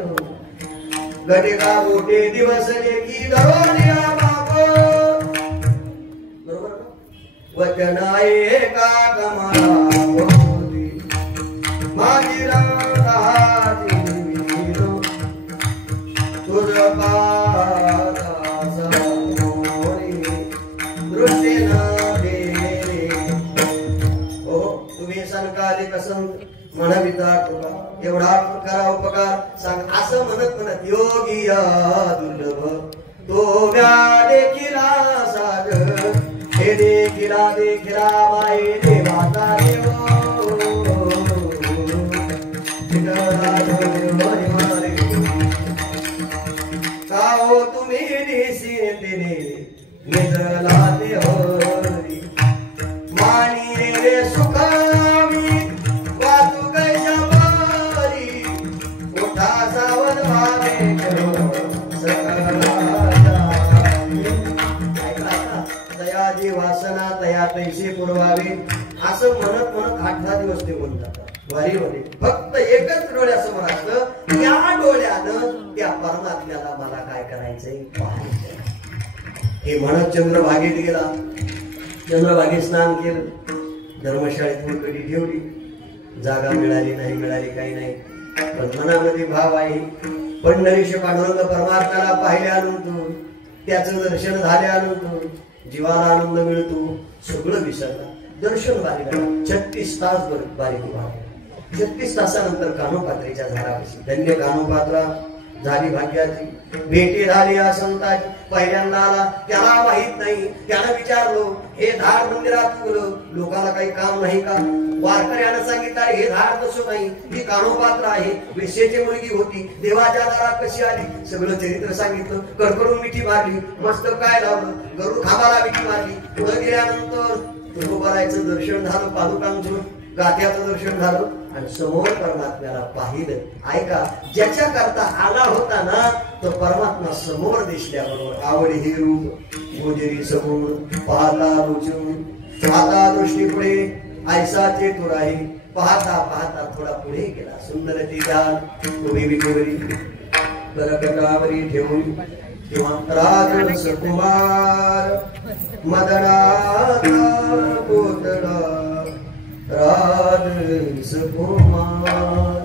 गडेगा मोठे दिवस देखी दरोडिया बाबा. बरोबर वचन एका कमला माझी राधाची तुझ दृष्टी न दे. हो तुम्ही सनकाधिक म्हणविता एवढा करा उपकार सांग असं म्हणत म्हणत योगी दुर्लभ तो व्या देखिला साध हे देखिला देखिला माये देवाचा देव काओ तुम्ही दिसिने निजला ते हरी मानिये रे सुखामी वातु कैसा बारी उठा सावन भावे दयाजी वासना तया तैसे पुरवावे असं म्हणत म्हणत 8-10 दिवस ते बोलतात वारीमध्ये. फक्त एकच डोळ्यासमोर असतं, या डोळ्यानं त्या परमात्म्याला मला काय करायचंय पाहायचंय. हे म्हणत चंद्रभागेत गेला. चंद्रभागेत स्नान केलं, धर्मशाळेत मुलकडी ठेवली. जागा मिळाली नाही, मिळाली काही नाही, पण मनामध्ये भाव आहे. पंढरीश पांडुरंग परमात्म्याला पाहिल्यानंतर त्याचं दर्शन झाल्यानंतर जीवाला आनंद मिळतो. सगळं विसरला. दर्शन बारीला 36 तास बारीक वाढ. 36 तासानंतर कानोपात्रीच्या झाडापाशी धन्य कानोपात्रा झाली भाग्याची. भेटी झाली या संताची. पहिल्यांदा आला, त्याला माहित नाही. त्यानं विचारलो हे झाड मंदिरात उगलं, लोकांना काही काम नाही का? वारकऱ्यानं सांगितलं हे झाड तसं नाही, ही कानोपात्र आहे, वेश्येची मुलगी होती, देवाच्या दारात कशी आली, सगळं चरित्र सांगितलं. कडकडून मिठी मारली, मस्त काय लावलं, गरुड खांबाला मिठी मारली. पुढे गेल्यानंतर तुकोबारायचं दर्शन झालं, पादुकांचं गात्याचं दर्शन झालं आणि समोर परमात्म्याला पाहिलं. ऐका, ज्याच्या करता आला होता ना तो परमात्मा समोर दिसल्याबरोबर आवडी हे रूप गोजरी समोर पाहता रुचून आता दृष्टी पुढे ऐसा चेतुर आहे. पाहता पाहता थोडा पुढे गेला. सुंदर ती ध्यान उभी विटेवरी करकटावरी ठेवून तेव्हा राज कुमार मदनाचा पुतळा राज कुमार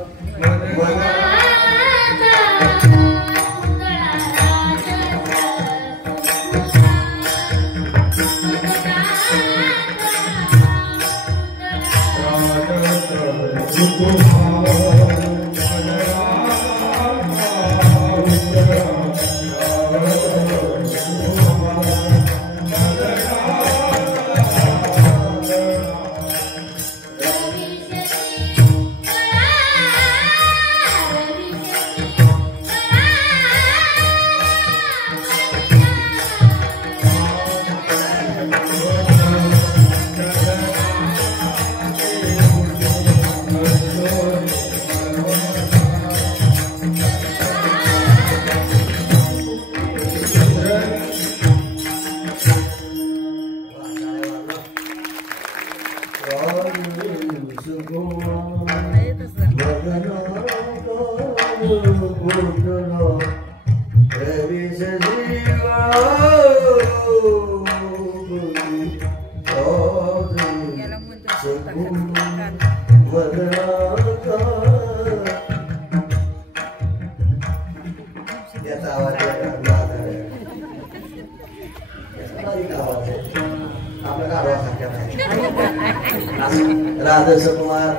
राजकुमार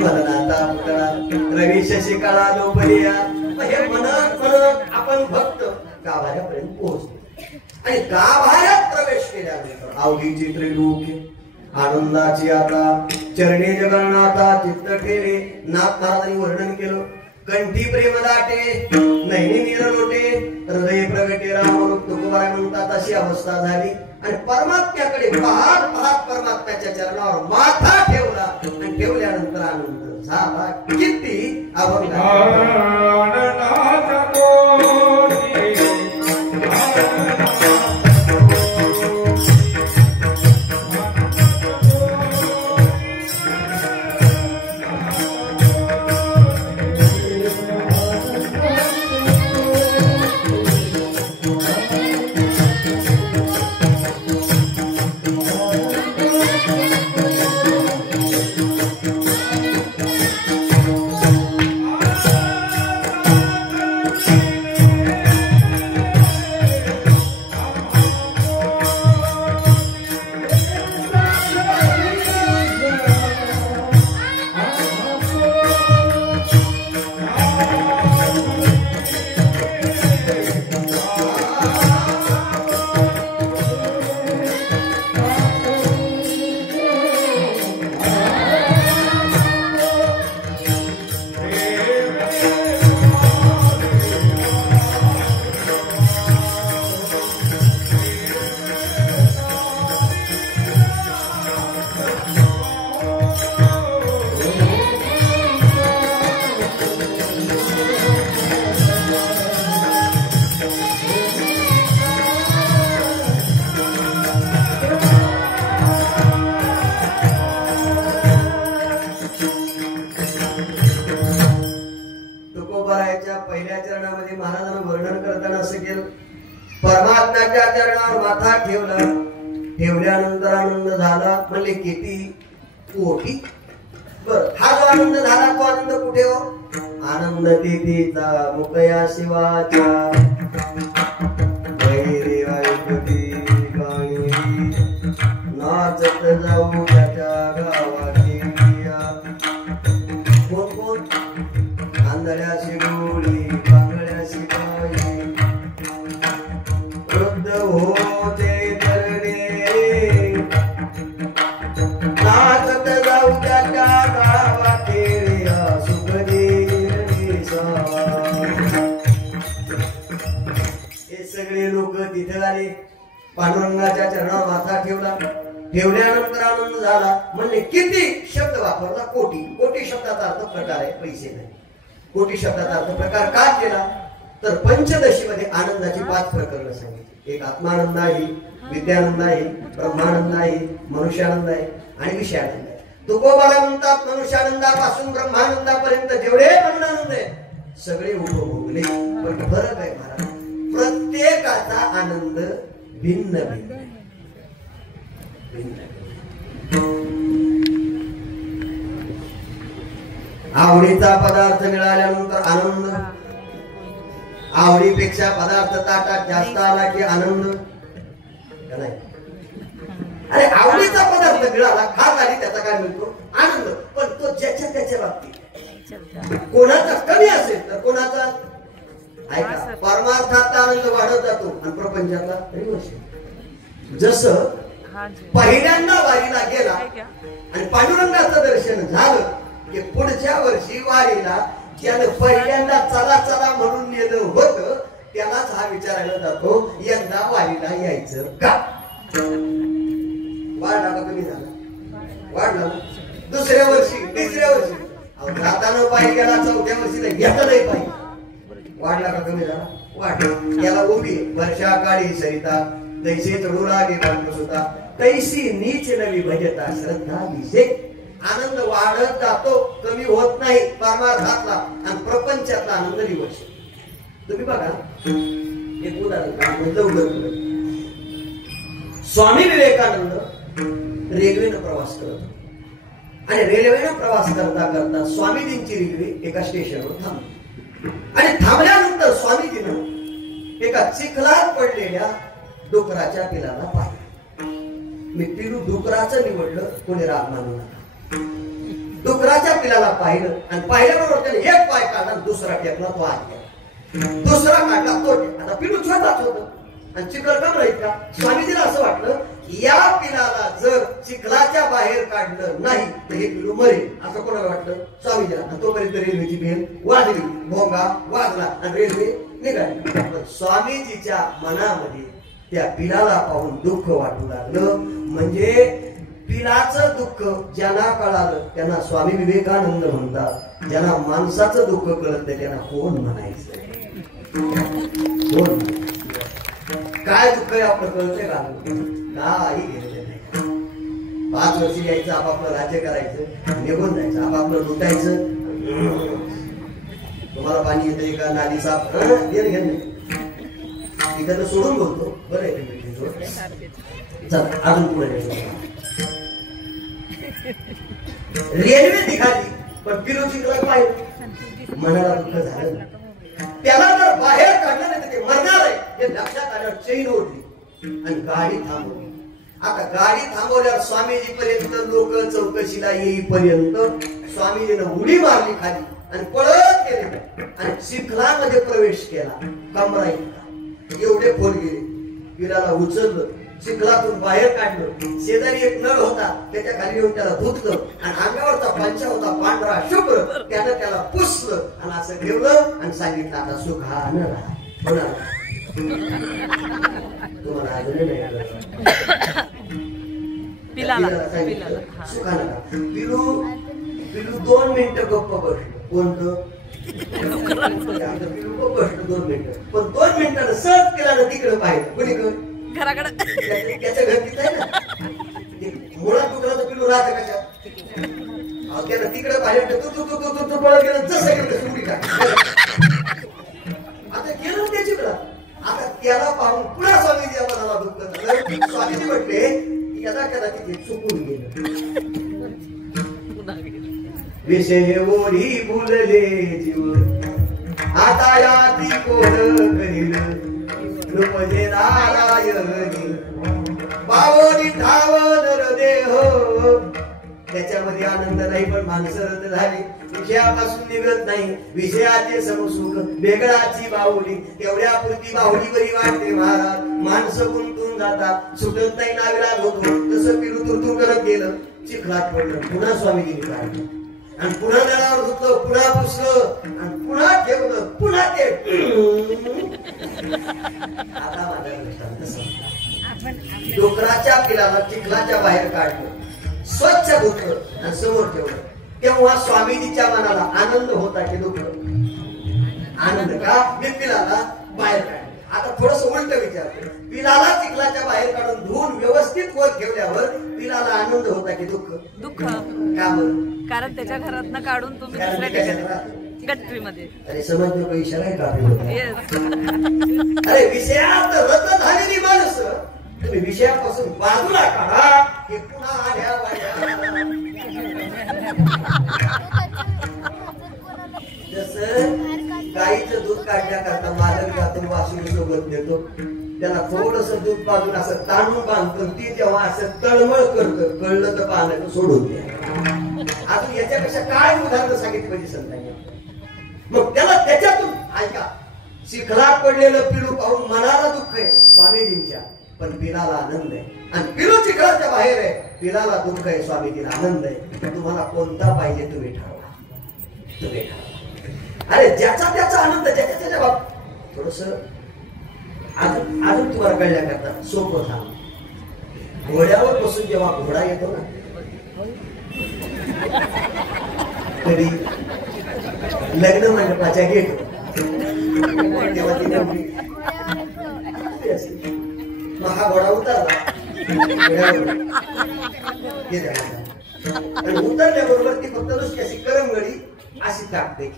मदनाचा पुतळा रवी शशिकाळा लोबलिया. हे म्हणत म्हणत आपण भक्त गाभाऱ्यापर्यंत पोहोचलो आणि गाभाऱ्यात प्रवेश केल्यानंतर अवघीची त्रिलोकी आनंदाची आता चरणी जगन्नाथा चित्त ठेवे. नाथ महाराजांनी वर्णन केलं. कंठी प्रेम दाटे नैनी नीर लोटे हृदय प्रगटे राम तुकोबाराय म्हणतात अशी अवस्था झाली. आणि परमात्म्याकडे पाहत पाहत परमात्म्याच्या चरणावर माथा ठेवला आणि ठेवल्यानंतर आनंद झाला किती अभंग पहिल्या चरणामध्ये महाराजांना वर्णन करताना असं केलं, परमात्म्याच्या चरणावर माथा ठेवला, ठेवल्यानंतर आनंद झाला. म्हणले किती कोटी. बर, हा जो आनंद झाला तो आनंद कुठे हो? आनंद तिथीचा मुकया शिवाच्या गैरी ऐकती गाणी नाचत जाऊ त्याच्या गावाची. कोण कोण? आंधळ्याशी डोळी बांगड्याशी पायी वृद्ध होते तरणे नाचत जाऊ त्याच्या गावाखेळ सुख देईल सावा. हे सगळे लोक तिथे आले, पांडुरंगाच्या चरणावर माथा ठेवला, ठेवल्यानंतर आनंद झाला. म्हणले किती शब्द वापरला? कोटी. कोटी शब्दाचा अर्थ प्रकार आहे, पैसे नाही. कोटी शब्दाचा अर्थ प्रकार का केला? तर पंचदशी मध्ये आनंदाची 5 प्रकरण सांगितली. एक आत्मानंद आहे, विद्यानंद आहे, ब्रह्मानंद आहे, मनुष्यानंद आहे आणि विषयानंद आहे. तुकोबाला म्हणतात मनुष्यानंदापासून ब्रह्मानंदापर्यंत जेवढे पण आनंद आहे सगळे उपभोगले. पण फरक आहे महाराज, प्रत्येकाचा आनंद भिन्न भिन्न. आवडीचा पदार्थ मिळाल्यानंतर आनंद, आवडीपेक्षा पदार्थ ताटात जास्त आला की आनंद नाही. अरे आवडीचा पदार्थ मिळाला, खात आली, त्याचा काय मिळतो? आनंद. पण तो ज्याच्या त्याच्या बाबतीत, कोणाचा कमी असेल तर कोणाचा ऐका, परमार्थाचा आनंद वाढत जातो आणि प्रपंचाचा रिवर्स. जसं पहिल्यांदा वारीला गेला आणि पांडुरंगाचं दर्शन झालं की पुढच्या वर्षी वारीला ज्यानं पहिल्यांदा चला चला म्हणून नेलं होतं त्यालाच हा विचारायला जातो, यंदा वारीला यायचं का? वाढला का कमी झाला? वाढला. दुसऱ्या वर्षी, तिसऱ्या वर्षी, जाताना पायी गेला, चौथ्या वर्षीला घेता नाही पायी. वाढला का कमी झाला? वाढला. याला उभी वर्षा काळी सरिता तैसे चढू लागे होता तैसी नीच नवी भजता श्रद्धा दिसे. आनंद वाढत जातो, कमी होत नाही. परमार्थातला आणि प्रपंचातला आनंद रिवर्स. तुम्ही बघा, एक उदाहरण. स्वामी विवेकानंद रेल्वेनं प्रवास करत आणि रेल्वेनं प्रवास करता करता स्वामीजींची रेल्वे एका स्टेशनवर थांबली आणि थांबल्यानंतर स्वामीजीनं एका चिखलात पडलेल्या डुकराच्या पिलाला पाहिलं. मी पिलू डुकराचं निवडलं, कोणी राग मानू नका. डुकराच्या पिलाला पाहिलं आणि पाहिल्याबरोबर त्याने एक पाय काढला, दुसरा टेकला, तो आत गेला. दुसरा काढला, तो आता पिलू छोटाच होतं आणि चिखल का माहित का? स्वामीजीला असं वाटलं या पिलाला जर चिखलाच्या बाहेर काढलं नाही तर हे पिलू मरेल, असं कोणाला वाटलं? स्वामीजीला. तोपर्यंत रेल्वेची बेल वाजली, भोंगा वाजला आणि रेल्वे निघाली. स्वामीजीच्या मनामध्ये त्या पिलाला पाहून दुःख वाटू लागलं. म्हणजे पिलाचं दुःख ज्यांना कळालं त्यांना स्वामी विवेकानंद म्हणतात. ज्यांना माणसाचं दुःख कळत नाही त्यांना कोण म्हणायचं? कोण? काय दुःख आहे आपलं कळतंय का? काही गेलेलं नाही. 5 वर्षी यायचं, आपापलं राज्य करायचं, निघून जायचं, आपापलं लुटायचं. तुम्हाला पाणी येतंय का? नाली साफ घेणं नाही. तिथं सोडून बोलतो. बरं आहे. अजून पुढे रेल्वे निघाली पण पिलो चिखलात पाहिजे. मनाला दुःख झालं. त्याला जर बाहेर काढलं नाही तर ते मरणार आहे हे लक्षात आल्यावर चैन ओढली आणि गाडी थांबवली. आता गाडी थांबवल्यावर स्वामीजी पर्यंत लोक चौकशीला येईपर्यंत स्वामीजीनं उडी मारली खाली आणि पळत गेले आणि चिखलामध्ये प्रवेश केला. कमरा एवढे खोल गेले. पिलाला उचललं, चिखलातून बाहेर काढलं. शेजारी एक नळ होता, त्याच्या खाली येऊन त्याला धुतलं आणि अंगावरचा पंचा होता पांढरा शुभ्र, त्यानं त्याला पुसलं आणि असं ठेवलं आणि सांगितलं आता सुखानं राहा. तुम्हाला अजूनही नाही सुखानं राहा. पिलू 2 मिनिटं गप्प बसलं. कोणतं? पिलू गप्प बसलं 2 मिनिटं. पण 2 मिनिटानं सहज केला ना तिकडे पाहिजे कुणीकडे घराकडे. त्याचं घर तिथं आहे ना. मुळात दुखला तर पिलू राहतं कशा? त्यानं तिकडे पाहिजे तू पळत गेलं जसं गेलं तसं उडी टाक. आता गेलं त्याच्याकडं. आता त्याला पाहून पुन्हा स्वामीजी मनाला दुःख झालं. स्वामीजी म्हटले याला कदाचित चुकून गेलं. विषय ओढी भुलले जीव आता याती कोण करील रूपजे नारायणी पावनी ठाव नर देह. त्याच्यामध्ये आनंद नाही पण माणसं रद्द झाली. विषयापासून निघत नाही. विषयाचे समसुख वेगळाची बाहुली. तेवढ्या पुरती बाहुली बरी वाटते महाराज. माणसं गुंतून जातात. सुटत नाही नाविलाज होतो. तसं पिलू तुरतू करत गेलं. चिखलात पडलं. पुन्हा स्वामीजीने काढलं आणि पुन्हा जनावर धुतलं, पुन्हा पुसलं आणि पुन्हा ठेवलं. पुन्हा ते आता माझ्या दृष्टांत समजा डोकराच्या पिलाला चिखलाच्या बाहेर काढलं, स्वच्छ धुतलं आणि समोर ठेवलं. तेव्हा स्वामीजीच्या मनाला आनंद होता की दुःख? आनंद का? मी पिलाला बाहेर काढलं. आता थोडस उलट विचारतो. पिलाला चिखलाच्या बाहेर काढून धुवून व्यवस्थित वर ठेवल्यावर पिलाला आनंद होता की दुःख? दुःख. का बरं? कारण त्याच्या घरातनं काढून तुम्ही गट्टरीमध्ये. अरे समजतो का इशारा आहे का? अरे विषयात रत झालेली माणसं तुम्ही विषयापासून बाजूला काढा हे पुन्हा आल्या वाड्या. जसं गाईचं दूध काढण्याकरता मालक जातो वासरू सोबत देतो. त्याला थोडस दूध बाजूला असं ताणून बांधतो. ती जेव्हा असं तळमळ करतं कळलं तर पाण्याचं सोडून द्या. अजून याच्यापेक्षा काय उदाहरण सांगितलं पाहिजे संतांनी? मग त्याला त्याच्यातून ऐका. चिखलात पडलेलं पिलू पाहून मनाला दुःख आहे स्वामीजींच्या पण पिलाला आनंद आहे. आणि पिलू चिखलाच्या बाहेर आहे. पिलाला दुःख आहे स्वामीजीला आनंद आहे. तुम्हाला कोणता पाहिजे तुम्ही ठरवा. तुम्ही ठरवा. अरे ज्याचा त्याचा आनंद ज्याच्या त्याच्या बाबतीत. थोडस अजून तुम्हाला कळण्याकरता सोपं सांग. घोड्यावर बसून जेव्हा घोडा येतो ना कधी लग्न मंडपाच्या गेट तेव्हा ती हा घोडा उतरला आणि उतरल्याबरोबर ती फक्त नुसती अशी करंगळी अशी टाकते.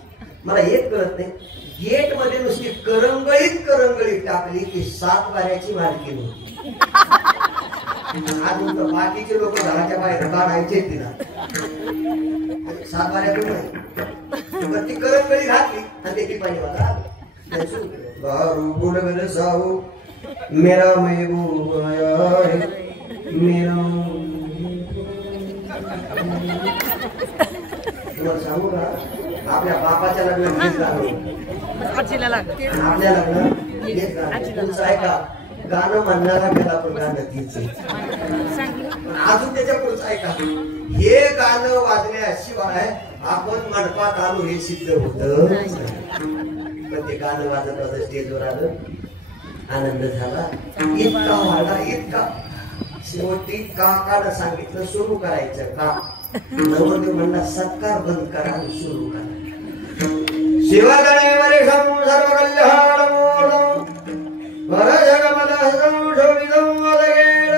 मला एक कळत नाही. गेट मध्ये नुसती करंगळी टाकली की 7 वाऱ्याची मालकी होती. अजून तर बाकीचे लोक घराच्या बाहेर काढायचे तिला 7 वाऱ्यातून नाही. ती करंगळी घातली आणि त्याची पाणी मला साहू मेरा महबूब आया है मेरा. तुम्हाला सांगू का आपल्या बापाच्या लग्नात आपल्या लग्नात ऐका गाणं म्हणणारा गेला पण गाणं तीच. अजून त्याच्या पुढचं ऐका. हे गाणं वाजल्याशिवाय आपण मंडपात आलो हे सिद्ध होत. पण ते गाणं वाजत स्टेजवर आलं आनंद झाला, इतका वाढला इतका. शेवटी काकानं सांगितलं सुरू करायचं का. नवरदेव म्हणला सत्कार बंद करा आणि सुरू करा. शिवगणे वरिष्ठं सर्व कल्याणमूलम् वरजगमदहं शोभितं वदगेण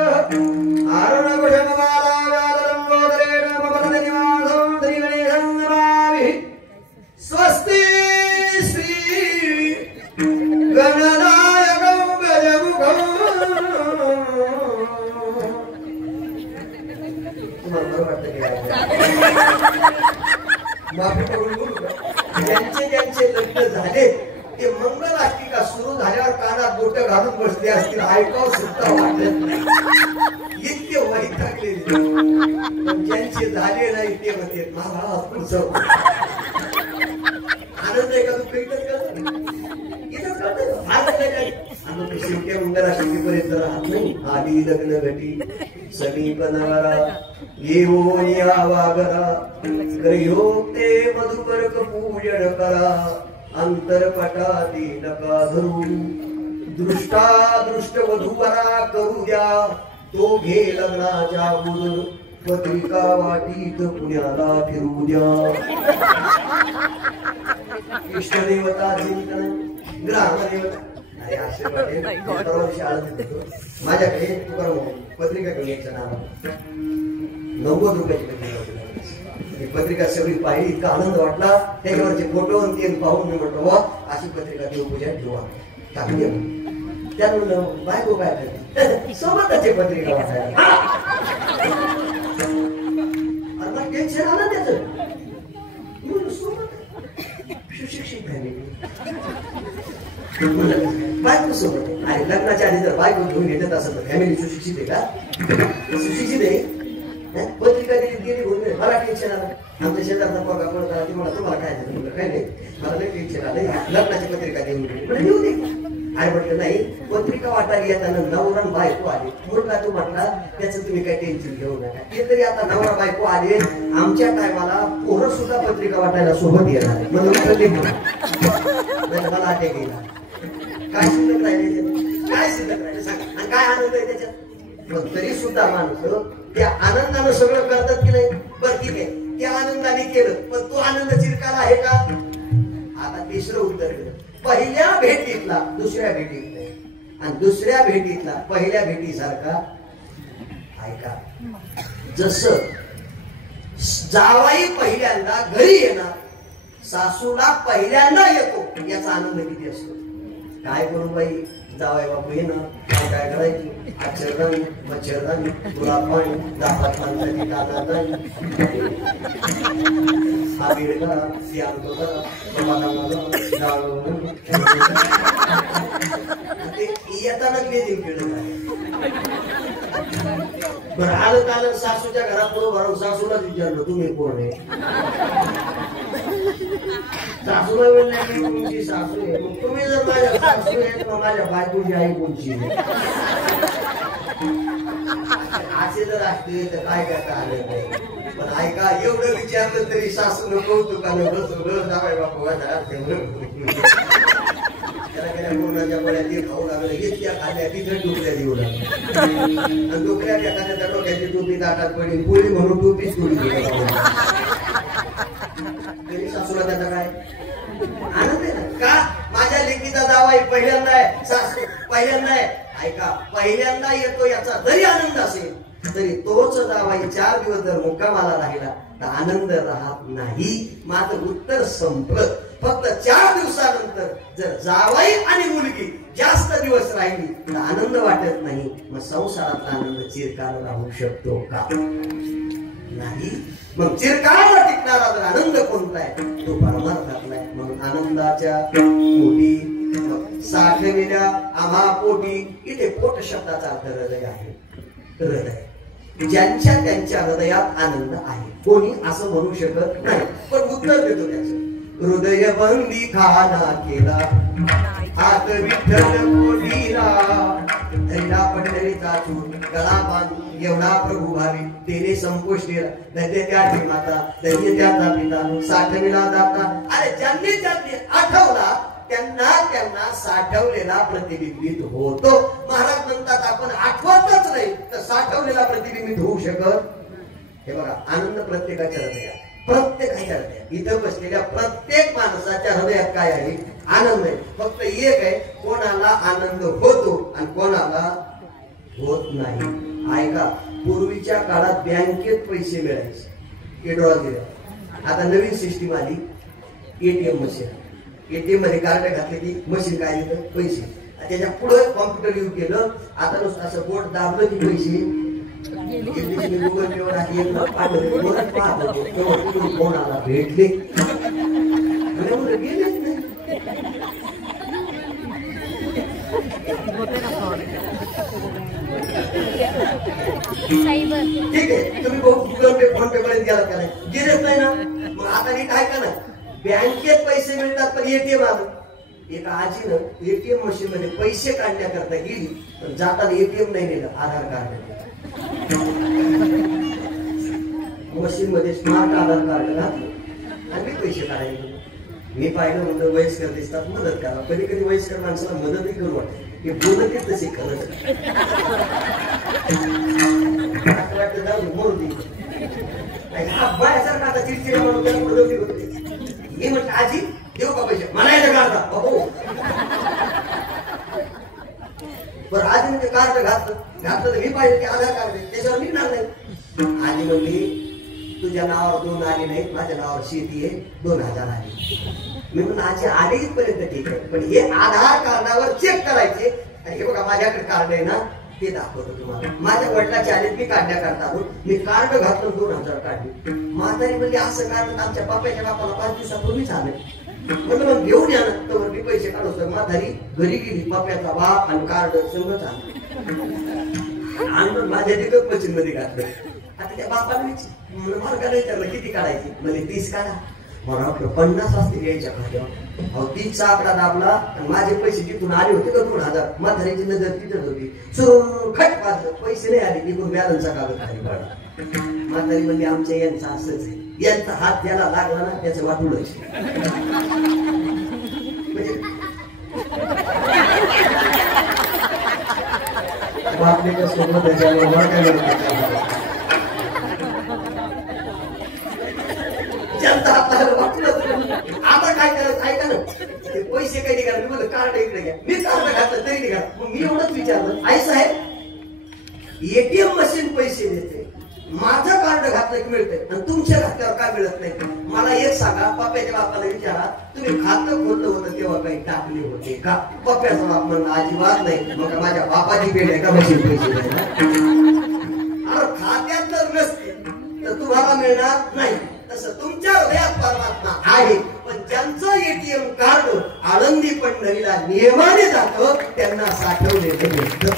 आरुणकुशममालाव्यालनं गोदरेण ममलनिवासं श्रीगणेशं नमामि. स्वस्ति श्री गणनायकं गजमुखं. तुम्हाला बरं वाटतं की ज्यांचे लग्न झाले ते मंगलाष्टिका सुरू झाल्यावर कानात बोट घालून बसले असतील, ऐकावं सुद्धा वाटत नाही, इतके वैतागले. ज्यांचे झाले नाही ते म्हणते मला पुढचं आनंद आहे का. तू इथंच आनंद शेवटी मंगलाष्टिकेपर्यंत राहत नाही. आली लग्न घटी समीप नवरा येऊन या वागरा योग ते मधुपर्क पूजन करा. अंतरपटाती नका धरू दृष्टा दृष्ट वधूवरा करू द्या. तो घे लग्नाच्या बोलून पत्रिका वाटीत पुण्याला फिरू द्या. इष्टदेवता चिंतन ग्रामदेवता. अरे आशीर्वाद माझ्याकडे पत्रिका घेऊन यायचं नाव 90 रुपयाची पत्रिका. पत्रिका सगळी पाहिली, इतका आनंद वाटला. त्याच्यावरचे फोटो आणि पाहून मी म्हटलं वा अशी पत्रिका देवपूजा ठेवा टाकली. त्यामुळे बायको काय करते सोबतच पत्रिका वाटायला. मला टेन्शन आलं त्याचं. सुशिक्षित फॅमिली बायको सोबत आणि लग्नाच्या आधी जर बायको घेऊन घेतात असं तर फॅमिली सुशिक्षित आहे का. सुशिक्षित आहे. पत्रिका गेली बोलले मला टेन्शन आलं. आमच्या शेजारचा पोरगा पडत आला. मला तुम्हाला काय झालं. काय नाही मला लई टेन्शन आलं. लग्नाची पत्रिका देऊन देऊ दे. आणि म्हटलं नाही पत्रिका वाटायला येताना नवरा बायको आले. मुलगा तो म्हटला त्याचं तुम्ही काही टेन्शन घेऊ नका. ते तरी आता नवरा बायको आले आमच्या टायमाला पोरं सुद्धा पत्रिका वाटायला सोबत येणार म्हणून मला अटॅक गेला. काय शिल्लक राहिले काय शिल्लक राहिले सांग. आणि काय आनंद आहे त्याच्यात. पण तरी सुद्धा माणसं त्या आनंदानं सगळं करतात की नाही. बरं ठीक आहे त्या आनंदाने केलं पण तो आनंद चिरकाल आहे का. आता तिसरं उत्तर दिलं. पहिल्या भेटीतला दुसऱ्या भेटीत नाही आणि दुसऱ्या भेटीतला पहिल्या भेटीसारखा ऐका. जसं जावाई पहिल्यांदा घरी येणार सासूला पहिल्यांदा येतो याचा आनंद किती असतो. काय करू बाई जावाई बापू ये ना काय करायची आचरदानी मच्छरदानी गुलाब पाणी 10 माणसाची कानादानी हा वेळ करा ती आणतो करा ते येताना गेली खेळत आहे. बरं आलं आलं सासूच्या घरात बरोबर सासूलाच विचारलं तुम्ही कोण आहे. सासूला वेळ नाही तुमची सासू आहे. मग तुम्ही जर माझ्या सासू आहे तर माझ्या बायकोची आई कोणची असे जर असते तर काय करता आलं नाही. पण ऐका एवढं विचारलं तरी सासून कौतुकानं बसवलं जावाई बापू कोणाच्या बड्या ते खाऊ लागलं इतक्या खाल्ल्या तिथे डोक्या देऊ लागल्या आणि डोक्यात एखाद्या डोक्याची टोपी ताटात पडली पोळी म्हणून टोपीच थोडी तरी सासूला त्याचा काय आनंद आहे ना. का माझ्या लेकीचा जावाई पहिल्यांदा आहे सासू पहिल्यांदा आहे. ऐका पहिल्यांदा येतो याचा जरी आनंद असेल तरी तोच जावाई 4 दिवस जर मुक्कामाला राहिला तर आनंद राहत नाही. मात्र उत्तर संपलं. फक्त 4 दिवसानंतर जर जावाई आणि मुलगी जास्त दिवस राहिली तर आनंद वाटत नाही. मग संसारातला आनंद चिरकाल राहू शकतो का नाही. मग चिरकाळ टिकणारा जर आनंद कोणता आहे तो परमार्थातला आहे. म्हणून आनंदाच्या पोटी साठविल्या आम्हा पोटी. इथे पोट शब्दाचा अर्थ हृदय आहे. हृदय ज्यांच्या त्यांच्या हृदयात आनंद आहे कोणी असं म्हणू शकत नाही. पण उत्तर देतो त्याचं. हृदय बंदी खाना केला हात विठ्ठल पोटीला धैला पंढरीचा चूर गळा बांध एवढा प्रभू भावी तेने संकोच केला. धन्य त्याची माता धन्य त्याचा पिता साठविला जाता. अरे ज्यांनी ज्यांनी आठवला त्यांना त्यांना साठवलेला प्रतिबिंबित होतो. महाराज म्हणतात आपण आठवतच नाही तर साठवलेला प्रतिबिंबित होऊ शकत. हे बघा, आनंद प्रत्येकाच्या हृदयात, प्रत्येकाच्या हृदयात, इथं बसलेल्या प्रत्येक माणसाच्या हृदयात काय आहे? आनंद आहे. फक्त एक आहे, कोणाला आनंद होतो आणि कोणाला होत नाही. ऐका, पूर्वीच्या काळात बँकेत पैसे मिळायचे, पेट्रोल दिले. आता नवीन सिस्टीम आली, एटीएम मशीन. एटीएम मध्ये कार्ड घातले की मशीन काय देतं? पैसे. त्याच्या पुढे कॉम्प्युटर येऊ केलं. आता नुसतं असं बोट दाबलं की पैसे गुगल पेवर फोन आला, भेटले गेलेच नाही. ठीक आहे, तुम्ही गुगल पे फोन पे पर्यंत गेलात का नाही? गेलेच नाही ना. मग आता नीट ऐका ना, बँकेत पैसे मिळतात पण एटीएम आलं. एका आजीनं एटीएम मशीन मध्ये पैसे काढण्याकरता गेली, पण जाताना एटीएम नाही नेलं, आधार कार्ड. मशीन मध्ये स्मार्ट आधार कार्ड घातलं आणि पैसे काढायचे. मी पाहिलं, म्हणलं वयस्कर दिसतात, मदत करा. कधी कधी वयस्कर माणसाला मदतही करू वाटते, हे बोलत तशी खरंच वाटतं, जाऊ मोर दे बायासारखा आता चिडचिडा म्हणून त्याला मदत होते. हे म्हटलं, आजी देऊ का पैसे? म्हणायला काढता हो. बरं, आजी म्हणजे कार्ड घातलं तर मी पाहिजे की आधार कार्ड त्याच्यावर निघणार नाही. आजी म्हणली, तुझ्या नावावर 2 आले नाहीत, माझ्या नावावर शेती आहे, 2000 आले. मी म्हणून आजी आले इथपर्यंत ठीक आहे, पण हे आधार कार्डावर चेक करायचे. आणि हे बघा, माझ्याकडे कार्ड आहे ना, ते दाखवतो तुम्हाला. माझ्या वडिलांचे आले, मी काढण्याकरता आलो, मी कार्ड घातलं, 2000 काढले. म्हातारी म्हणजे असं कार्ड आमच्या बापाच्या बापाला 5 दिवसापूर्वीच आले. म्हणलं मग घेऊन या ना. तर मी पैसे काढू सर. म्हातारी घरी गेली, बाप्याचा बाप आणि कार्ड सगळंच आणलं आणि माझ्या तिकट मशीन मध्ये घातलं. आता त्या बापाला मार्गाला विचारलं किती काढायची? म्हणजे 30 काढा. मला वाटलं 50 असतील यायच्या खात्यावर. अहो 30चा आकडा दाबला आणि माझे पैसे जिथून आले होते का 2000, म्हातारीची नजर तिथंच होती. खट वाजलं, पैसे नाही आले, निघून बॅलन्सचा कागद खाली पडला. म्हातारी म्हणजे आमच्या यांचा असंच आहे, यांचा हात ज्याला लागला ना त्याचं वाटूनच. म्हणजे बापलेच्या सोबत ज्यांचा हात वाटलं. आता काय करायचं? ऐका ना, ते पैसे काही निघाले. मी म्हणलं कार्ड इकडे घ्या. मी कार्ड घातलं तरी निघाल. मग मी एवढंच विचारलं, आई साहेब एटीएम मशीन पैसे देते, माझं कार्ड घातलं की मिळतंय आणि तुमच्या खात्यावर काय मिळत नाही? मला एक सांगा, पप्प्याच्या बापाला विचारा, तुम्ही खातं खोललं होतं तेव्हा काही टाकले होते का? पप्प्याचा बाप म्हणलं अजिबात नाही. मग माझ्या बापाची पेढ आहे का मशीन पैसे द्यायला? अरे खात्यात जर नसते तर तुम्हाला मिळणार नाही. तसं तुमच्या हृदयात परमात्मा आहे, पण ज्यांचं एटीएम कार्ड आळंदी पंढरीला नियमाने जातं त्यांना साठवलेले भेटतं.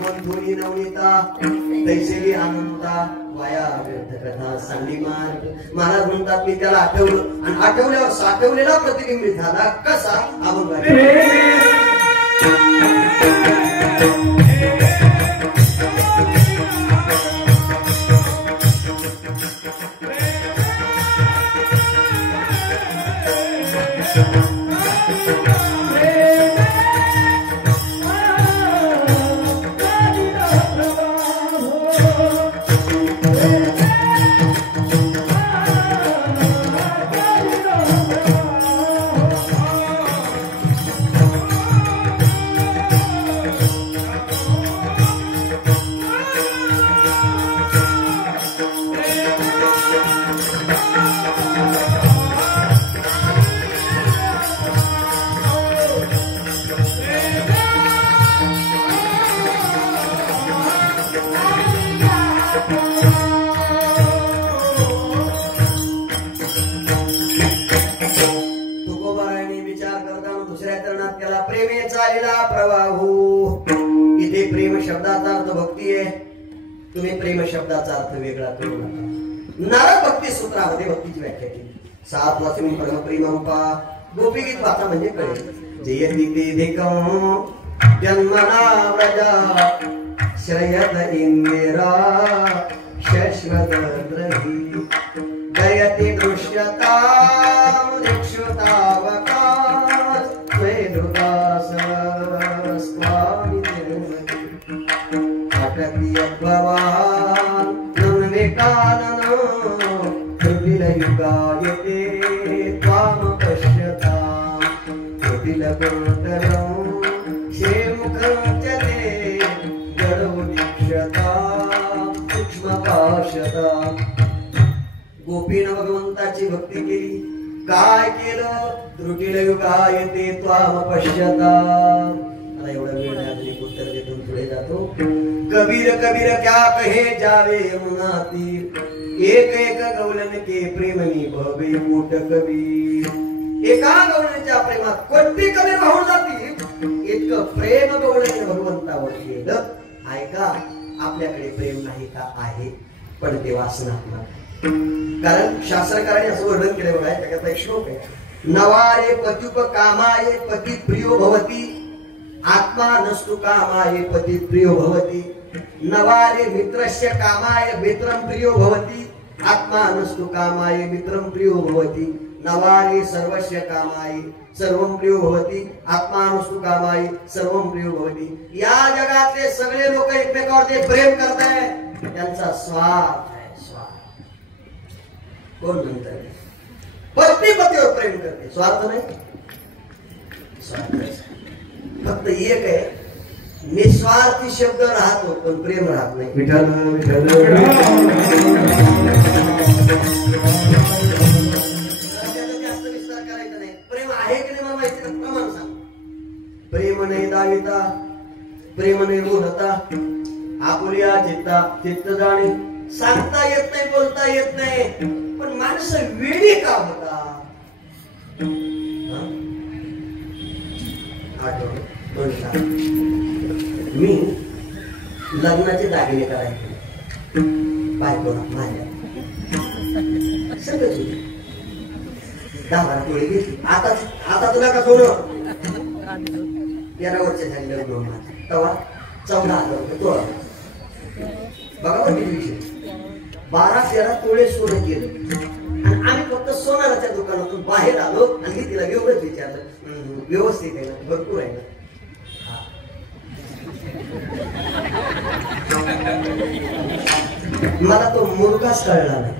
आणि धोनी नवनीता दैसेली आनंदता वाया व्यर्थ कथा सांडी मार्ग. महाराज म्हणतात, मी त्याला आठवलं आणि आठवल्यावर साठवलेला प्रतिबिंबित झाला. कसा? आपण शब्दाचा अर्थ भक्ती आहे. तुम्ही प्रेम शब्दाचा अर्थ वेगळा करू नका. नारद भक्ती सूत्रामध्ये भक्तीची व्याख्या केली. 7 वाचून परम प्रेम रूपा गोपी गीत वाचा म्हणजे कळेल. जयती ते देखम जन्मना व्रजा श्रयत इंदिरा शश्वत द्रही गयति दृश्यतां दिक्षुतावकाश त्वयि तिरुमति अटति यद्भवान् नन्विकानन त्रुटिलयुगायते त्वामपश्यतां त्रुटिलकुण्डलं क्षेमुखं च ते जडो दीक्षतां सूक्ष्मपाशताम् गोपीनं भगवंताची भक्ती केली, काय केलं? त्रुटिलयुगायते त्वामपश्यताम्. मला एवढा वेळ नाही, उत्तर देतो पुढे जातो. कबीर कबीर क्या कहे जावे यमुना तीर, एक एक गवलन के प्रेमनी भवे मोठ कबीर. एका गवळणीच्या प्रेमात कोणती कबीर वाहून जातील, इतकं प्रेम गवळणी भगवंतावर केलं. ऐका, आपल्याकडे प्रेम नाही का? आहे, पण ते वासनात्मक. कारण शास्त्रकारांनी असं वर्णन केलं बघा, त्याच्यात एक श्लोक आहे, नवारे पत्युप कामाय पती प्रियो भवती, आत्मा नस्तु कामाय पती प्रियो भवती. नवारे मित्रस्य कामाय मित्रं प्रियो भवती, आत्मा नस्तु कामाय मित्रं प्रियो भवती. नवारे सर्वस्य कामाय सर्वं प्रियो भवती, आत्मा नस्तु कामाय सर्वं प्रियो भवती. या जगातले सगळे लोक एकमेकावर प्रेम करतायत, त्यांचा स्वार्थ आहे. स्वार्थ कोण म्हणतात? पत्नी पतीवर प्रेम करते, स्वार्थ नाही. स्वार्थ फक्त एक आहे, निस्वार्थी शब्द राहतो पण प्रेम राहत नाही. विठ्ठल विठ्ठल. जास्त विस्तार करायचा नाही. प्रेम आहे की नाही मला माहिती नाही, प्रमाण सांग. प्रेम नाही दाविता, प्रेम नाही बोलता, आपुल्या चित्ता चित्त जाणे. सांगता येत नाही, बोलता येत नाही, पण माणसं वेडी का होता? मी लग्नाचे दागिने करायचे बायकोला माझ्या सगळं 10 टोळी घेतली. आता तुला का सोडलं? 13 वर्ष झाली लग्न माझं, तेव्हा 14,000 रुपये तोळा. बघा बरं किती विषय. 12-13 तोळे सोनं केलं आणि आम्ही फक्त सोनाराच्या दुकानातून बाहेर आलो आणि मी तिला एवढंच विचारलं, व्यवस्थित आहे ना, भरपूर आहे ना? मला तो मुलगाच कळला नाही.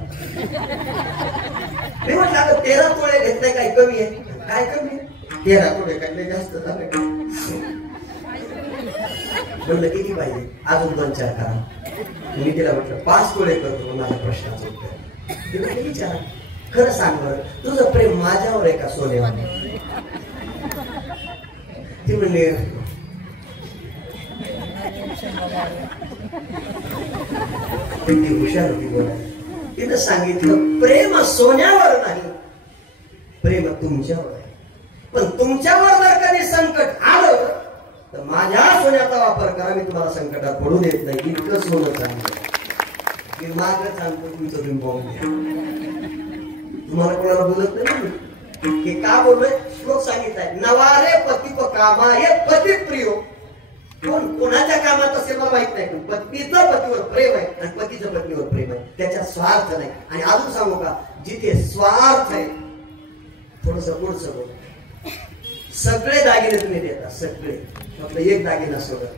मी म्हटलं आता 13 तोळे घेतले काय कमी आहे? काय कमी आहे? 13 तोळे काय जास्त झाले? म्हणलं किती पाहिजे? अजून 2-4 करा. मी तिला म्हटलं 5 तोळे करतो. माझ्या प्रश्नाचं उत्तर तिला विचारा, खरं सांग बरं, तुझं प्रेम माझ्यावर आहे का सोन्यावर? ती म्हणली ती हुशार होती बोलायला. तिनं सांगितलं प्रेम सोन्यावर नाही, प्रेम तुमच्यावर आहे. पण तुमच्यावर जर कधी संकट आलं तर माझ्या सोन्याचा वापर करा, मी तुम्हाला संकटात पडू देत नाही. इतकं सोनं चांगलं मी मागच सांगतो, तुमचं तुम्ही पाहून घ्या. तुम्हाला कोणाला बोलत नाही की का बोललोय? श्लोक सांगितलाय, नवारे पती कामाय पती प्रियो. कोण कोणाच्या कामात असेल मला माहित नाही, पण पत्नीचं पतीवर प्रेम आहे आणि पतीचं पत्नीवर प्रेम आहे, त्याच्यात स्वार्थ नाही. आणि अजून सांगू का, जिथे स्वार्थ आहे, थोडस पुढचं बोल, सगळे दागिने तुम्ही देता, सगळे, फक्त एक दागिना सोडत.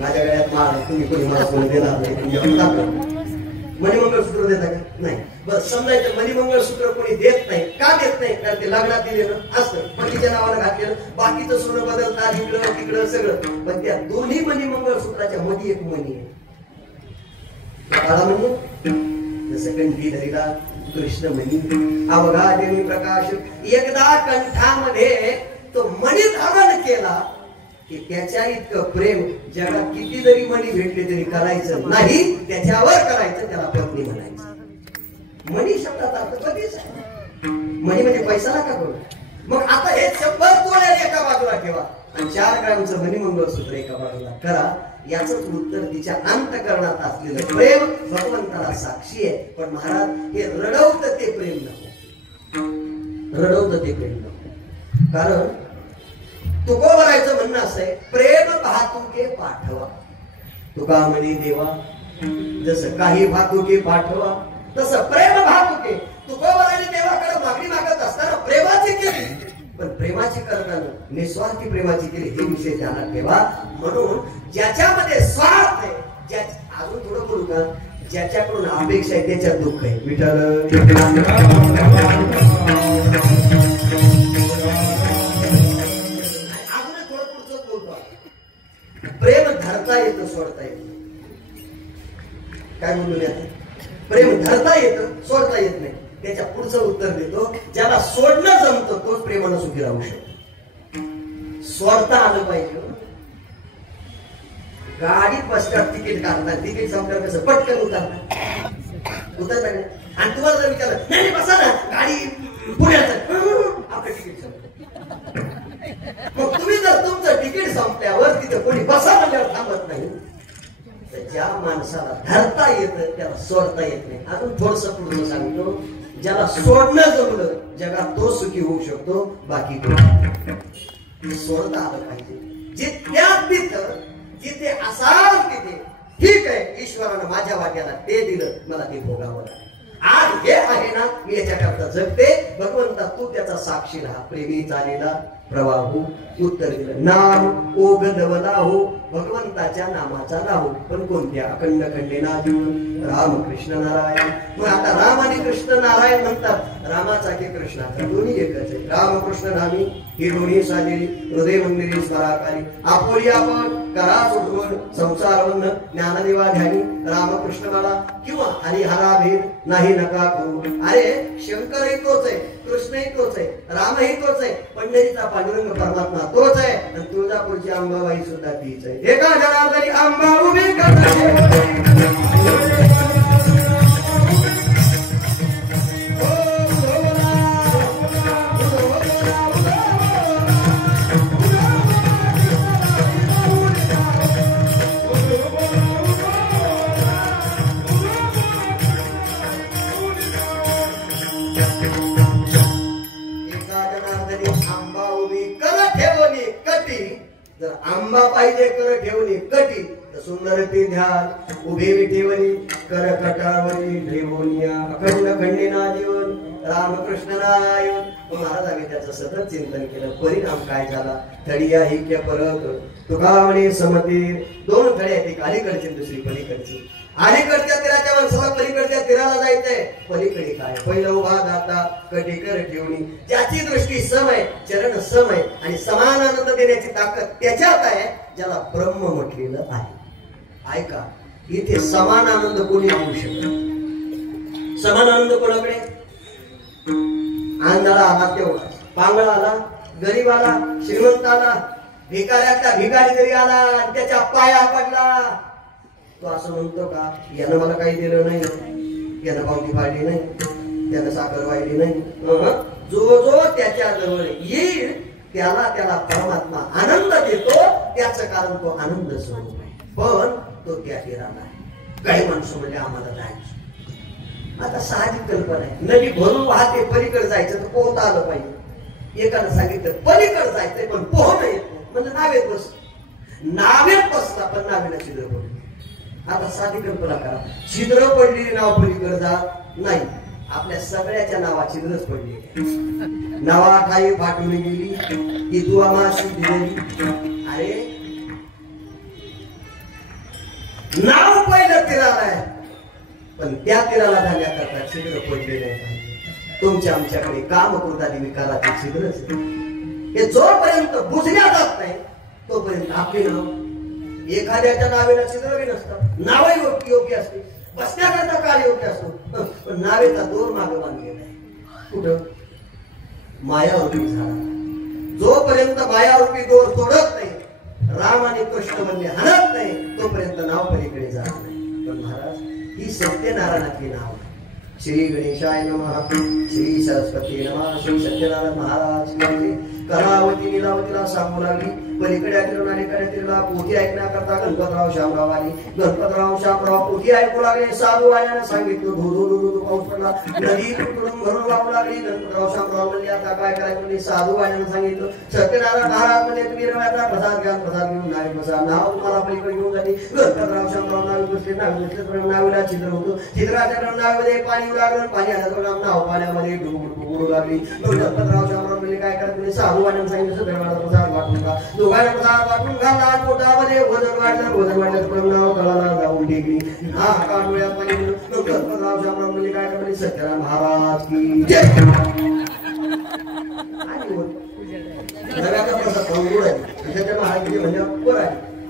माझ्या गळ्यात माळ, तुम्ही कोणी मला सोडून देणार नाही, मणिमंगळसूत्र देता का? नाही. बरं, समजायचं मणिमंगळसूत्र कोणी देत नाही. का देत नाही? कारण ते लग्नात दिलेलं असतं, पतीच्या नावानं घातलेलं, बाकीचं सोनं बदलतात इकडं तिकडं सगळं, पण त्या दोन्ही मणिमंगळसूत्राच्या मध्ये एक मणी आहे. काळा मणी, जसं कंठी धरिला कृष्ण मणी, अवघा देवी प्रकाश. एकदा कंठामध्ये तो मणी धारण केला की त्याच्या इतकं प्रेम जगात किती जरी मणी भेटले तरी करायचं नाही, त्याच्यावर करायचं, त्याला पत्नी म्हणायचं. मणी शब्दात अर्थ कधीच आहे. मणी म्हणजे पैसा नका करू. मग आता हे 100 तोळे एका बाजूला ठेवा आणि 4 ग्रामचं मणिमंगळसूत्र एका बाजूला करा. याच उत्तर तिच्या अंतःकरणात असलेलं प्रेम भगवंताला साक्षी आहे. पण महाराज, हे रडवतं ते प्रेम नको, रडवतं ते प्रेम नको. कारण तुकोबरायचं म्हणणं असं आहे, प्रेम पाहतुके पाठवा. तुका म्हणे देवा, जसं काही भातुके पाठवा तसं प्रेम भातुके. तुकोबराने देवाकडे मागणी मागत असताना प्रेमाची केली, पण प्रेमाची करताना निस्वार्थी प्रेमाची केली, हे विषय ध्यानात ठेवा. म्हणून ज्याच्यामध्ये स्वार्थ आहे, अजून थोडं बोलू का, ज्याच्याकडून अपेक्षा आहे त्याच्यात दुःख आहे. विठ्ठल अजून थोडं पुढचं बोलतो. प्रेम धरता येतं, सोडता येतं. काय बोलू आता? प्रेम धरता येतं, सोडता येत नाही. त्याच्या पुढचं उत्तर देतो, ज्याला सोडणं जमतं तोच प्रेमानं सुखी राहू शकतो. सोडता आलं पाहिजे. गाडीत बसतात, तिकीट काढतात, तिकीट संपल्यावर कसं पटकन उतरतात, आणि तुम्हाला जर विचारलं नाही बसा ना गाडी पुण्यात, आपलं तिकीट संपलं. मग तुम्ही जर तुमचं तिकीट संपल्यावर तिथे कोणी बसा म्हणल्यावर थांबत नाही, तर ज्या माणसाला धरता येतं त्याला सोडता येत नाही. अजून थोडस पुढे सांगतो, ज्याला सोडणं जमलं जगात तो सुखी होऊ शकतो, बाकी कोण. सोडता आलं पाहिजे. जिथल्या तिथं जिथे असाल तिथे ठीक आहे, ईश्वरानं माझ्या वाट्याला ते दिलं, मला ते भोगावं. आज हे आहे ना, मी याच्याकरता जगते. भगवंता तू त्याचा साक्षी राहा. प्रेमी चालेला प्रवाह हो. उत्तर दिलं, नाम ओगदवला हो, भगवंताच्या नामाचा नाहो, पण कोणत्या? अखंड खंडेना जीवन राम कृष्ण नारायण. मग आता राम आणि कृष्ण नारायण म्हणतात, रामाचा की कृष्णाचा दोन्ही एकच आहे. राम कृष्ण नामी ही दोन्ही साजेरी, हृदय मंदिरी स्वराकारी. आपोली आपण करा सोडवून संसारवन्न ज्ञानदेवा ध्यानी. रामकृष्ण मला किंवा हरिहरा भेद नाही नका करू. अरे शंकरही तोच आहे, कृष्णही तोच आहे, रामही तोच आहे, पंढरीचा पांडुरंग परमात्मा तोच आहे, आणि तुळजापूरची अंबाबाई सुद्धा तीच आहे. एका जनार्दनी अंबा उभी करते. जर आंबा पाहिजे कर ठेवली कटी, तर सुंदर ती ध्यान उभे ठेवली कर कटावरी ठेवूनिया. अखंड खंडेना जीवन रामकृष्ण नारायण. महाराजांनी त्याचं सतत चिंतन केलं. परिणाम काय झाला? थडिया हिक्य परत तुका म्हणे समतीर. दोन थडी आहेत, एक अलीकडची दुसरी पलीकडची. अलीकडच्या तीराच्या माणसाला पलीकडच्या तीराला जायचंय. पलीकडे काय? पहिलं उभा दाता कटीकर ठेवणी. ज्याची दृष्टी सम आहे, चरण सम आहे, आणि समान आनंद देण्याची ताकद त्याच्यात आहे, ज्याला ब्रह्म म्हटलेलं आहे. ऐका, इथे समान आनंद कोणी देऊ शकत? समान आनंद कोणाकडे? आंधळा आला तेवढा, पांगळा आला, गरीब आला, श्रीमंत आला, भिकाऱ्यातला भिकारी जरी आला आणि त्याच्या पाया पडला, तो असं म्हणतो का यानं मला काही दिलं नाही, यानं पावती पाडली नाही, त्यानं साखर वाहिली नाही. जो जो त्याच्या जवळ येईल त्याला त्याला परमात्मा आनंद देतो. त्याचं कारण तो आनंद स्वरूप आहे, पण तो त्या तीराला आहे. काही माणसं म्हणजे आम्हाला जायचं. आता साहजिक कल्पना आहे, नदी भरून वाहते, पलीकडे जायचं तर पोहता आलं पाहिजे. एकानं सांगितलं पलीकडे जायचंय पण पोहणं येत नाही, म्हणजे नावेत बस. नावेत बसला पण नावेला छिद्र पडली. आता साधी कल्पना करा, छिद्र पडलेली नाव पलीकडे जात नाही. आपल्या सगळ्याच्या नावा छिद्रच पडली. नावा ठाई फाटून गेली की तू आमाशी दिलेली. अरे नाव पहिलं तीराला आहे, पण त्या तीराला जाण्याकरता छिद्र पडलेले आहे. तुमच्या आमच्याकडे काम कृतादी विकाराचे छिद्रच. हे जोपर्यंत बुजल्या जात नाही तोपर्यंत आपले नाव, एखाद्याच्या नावेला छिद्र बी नसतात. नावही योग्य असते, बसण्याकरता काळ योग्य असतो, पण नावेचा दोर मागे बांधलेला आहे. कुठं? मायारूपी झाला. जोपर्यंत मायारूपी दोर तोडत नाही, राम आणि कृष्ण म्हणजे हरत नाही, तोपर्यंत नाव पलीकडे जात नाही. पण महाराज, ही सत्यनारायणाची नाव. श्री गणेशाय नमः, श्री सरस्वती नमः, श्री सत्यनारायण महाराज. कलावती लीलावतीला सांगू लागली. पलीकडे फिरून अलीकडे फिरला. पोथी ऐकण्याकरता गणपतराव शामराव आले. गणपतराव शामराव पोथी ऐकू लागले. साधू आल्यानं सांगितलं धो धो धो धो पाऊस पडला. नदी तुटून भरून वाहू लागली. गणपतराव शामराव म्हणले आता काय करायचं म्हणजे साधू आल्यानं सांगितलं सत्यनारायण महाराज म्हणजे तुम्ही रव्याचा प्रसाद घ्या. प्रसाद घेऊन नावे बसा. नाव तुम्हाला पलीकडे घेऊन जाते. गणपतराव शामराव नावे बसले. नावे बसले नावेला छिद्र होतं. छिद्राच्या नावेमध्ये पाणी येऊ लागलं. पाणी आलं नाव पाण्यामध्ये उडू लागली. गणपतराव शामराव म्हणजे काय करायचं साधू आल्यानं सांगितलं सत्यनारायण प्रसाद वाटून का. दोघांना प्रसाद वाटून घाला. पोटामध्ये वजन वाढलं नाव तळाला जाऊन टेकली. हा का डोळ्यात पाणी गणपतराव शामराव म्हणजे काय करायचं सत्यनारायण महाराज की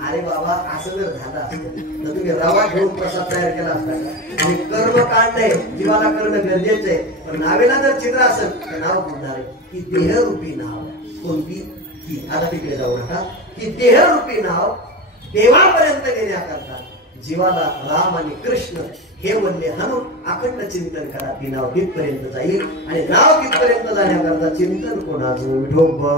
अरे बाबा असं जर झालं असतं तर तुम्ही रवा घेऊन प्रसाद तयार केला असता. कर्म कांड आहे. जीवाला करणं गरजेचं आहे. पण नावेला जर चित्र असेल तर नाव बोलणार आहे की देहरूपी नाव. कोणती की आता तिकडे जाऊ नका. की देहरूपी नाव देवापर्यंत नेण्याकरता जीवाला राम आणि कृष्ण हे बोलले हाणून अखंड चिंतन करा. ती नाव तिथपर्यंत जाईल. आणि नाव तिथपर्यंत जाण्याकरता चिंतन कोणाचं विठोबा.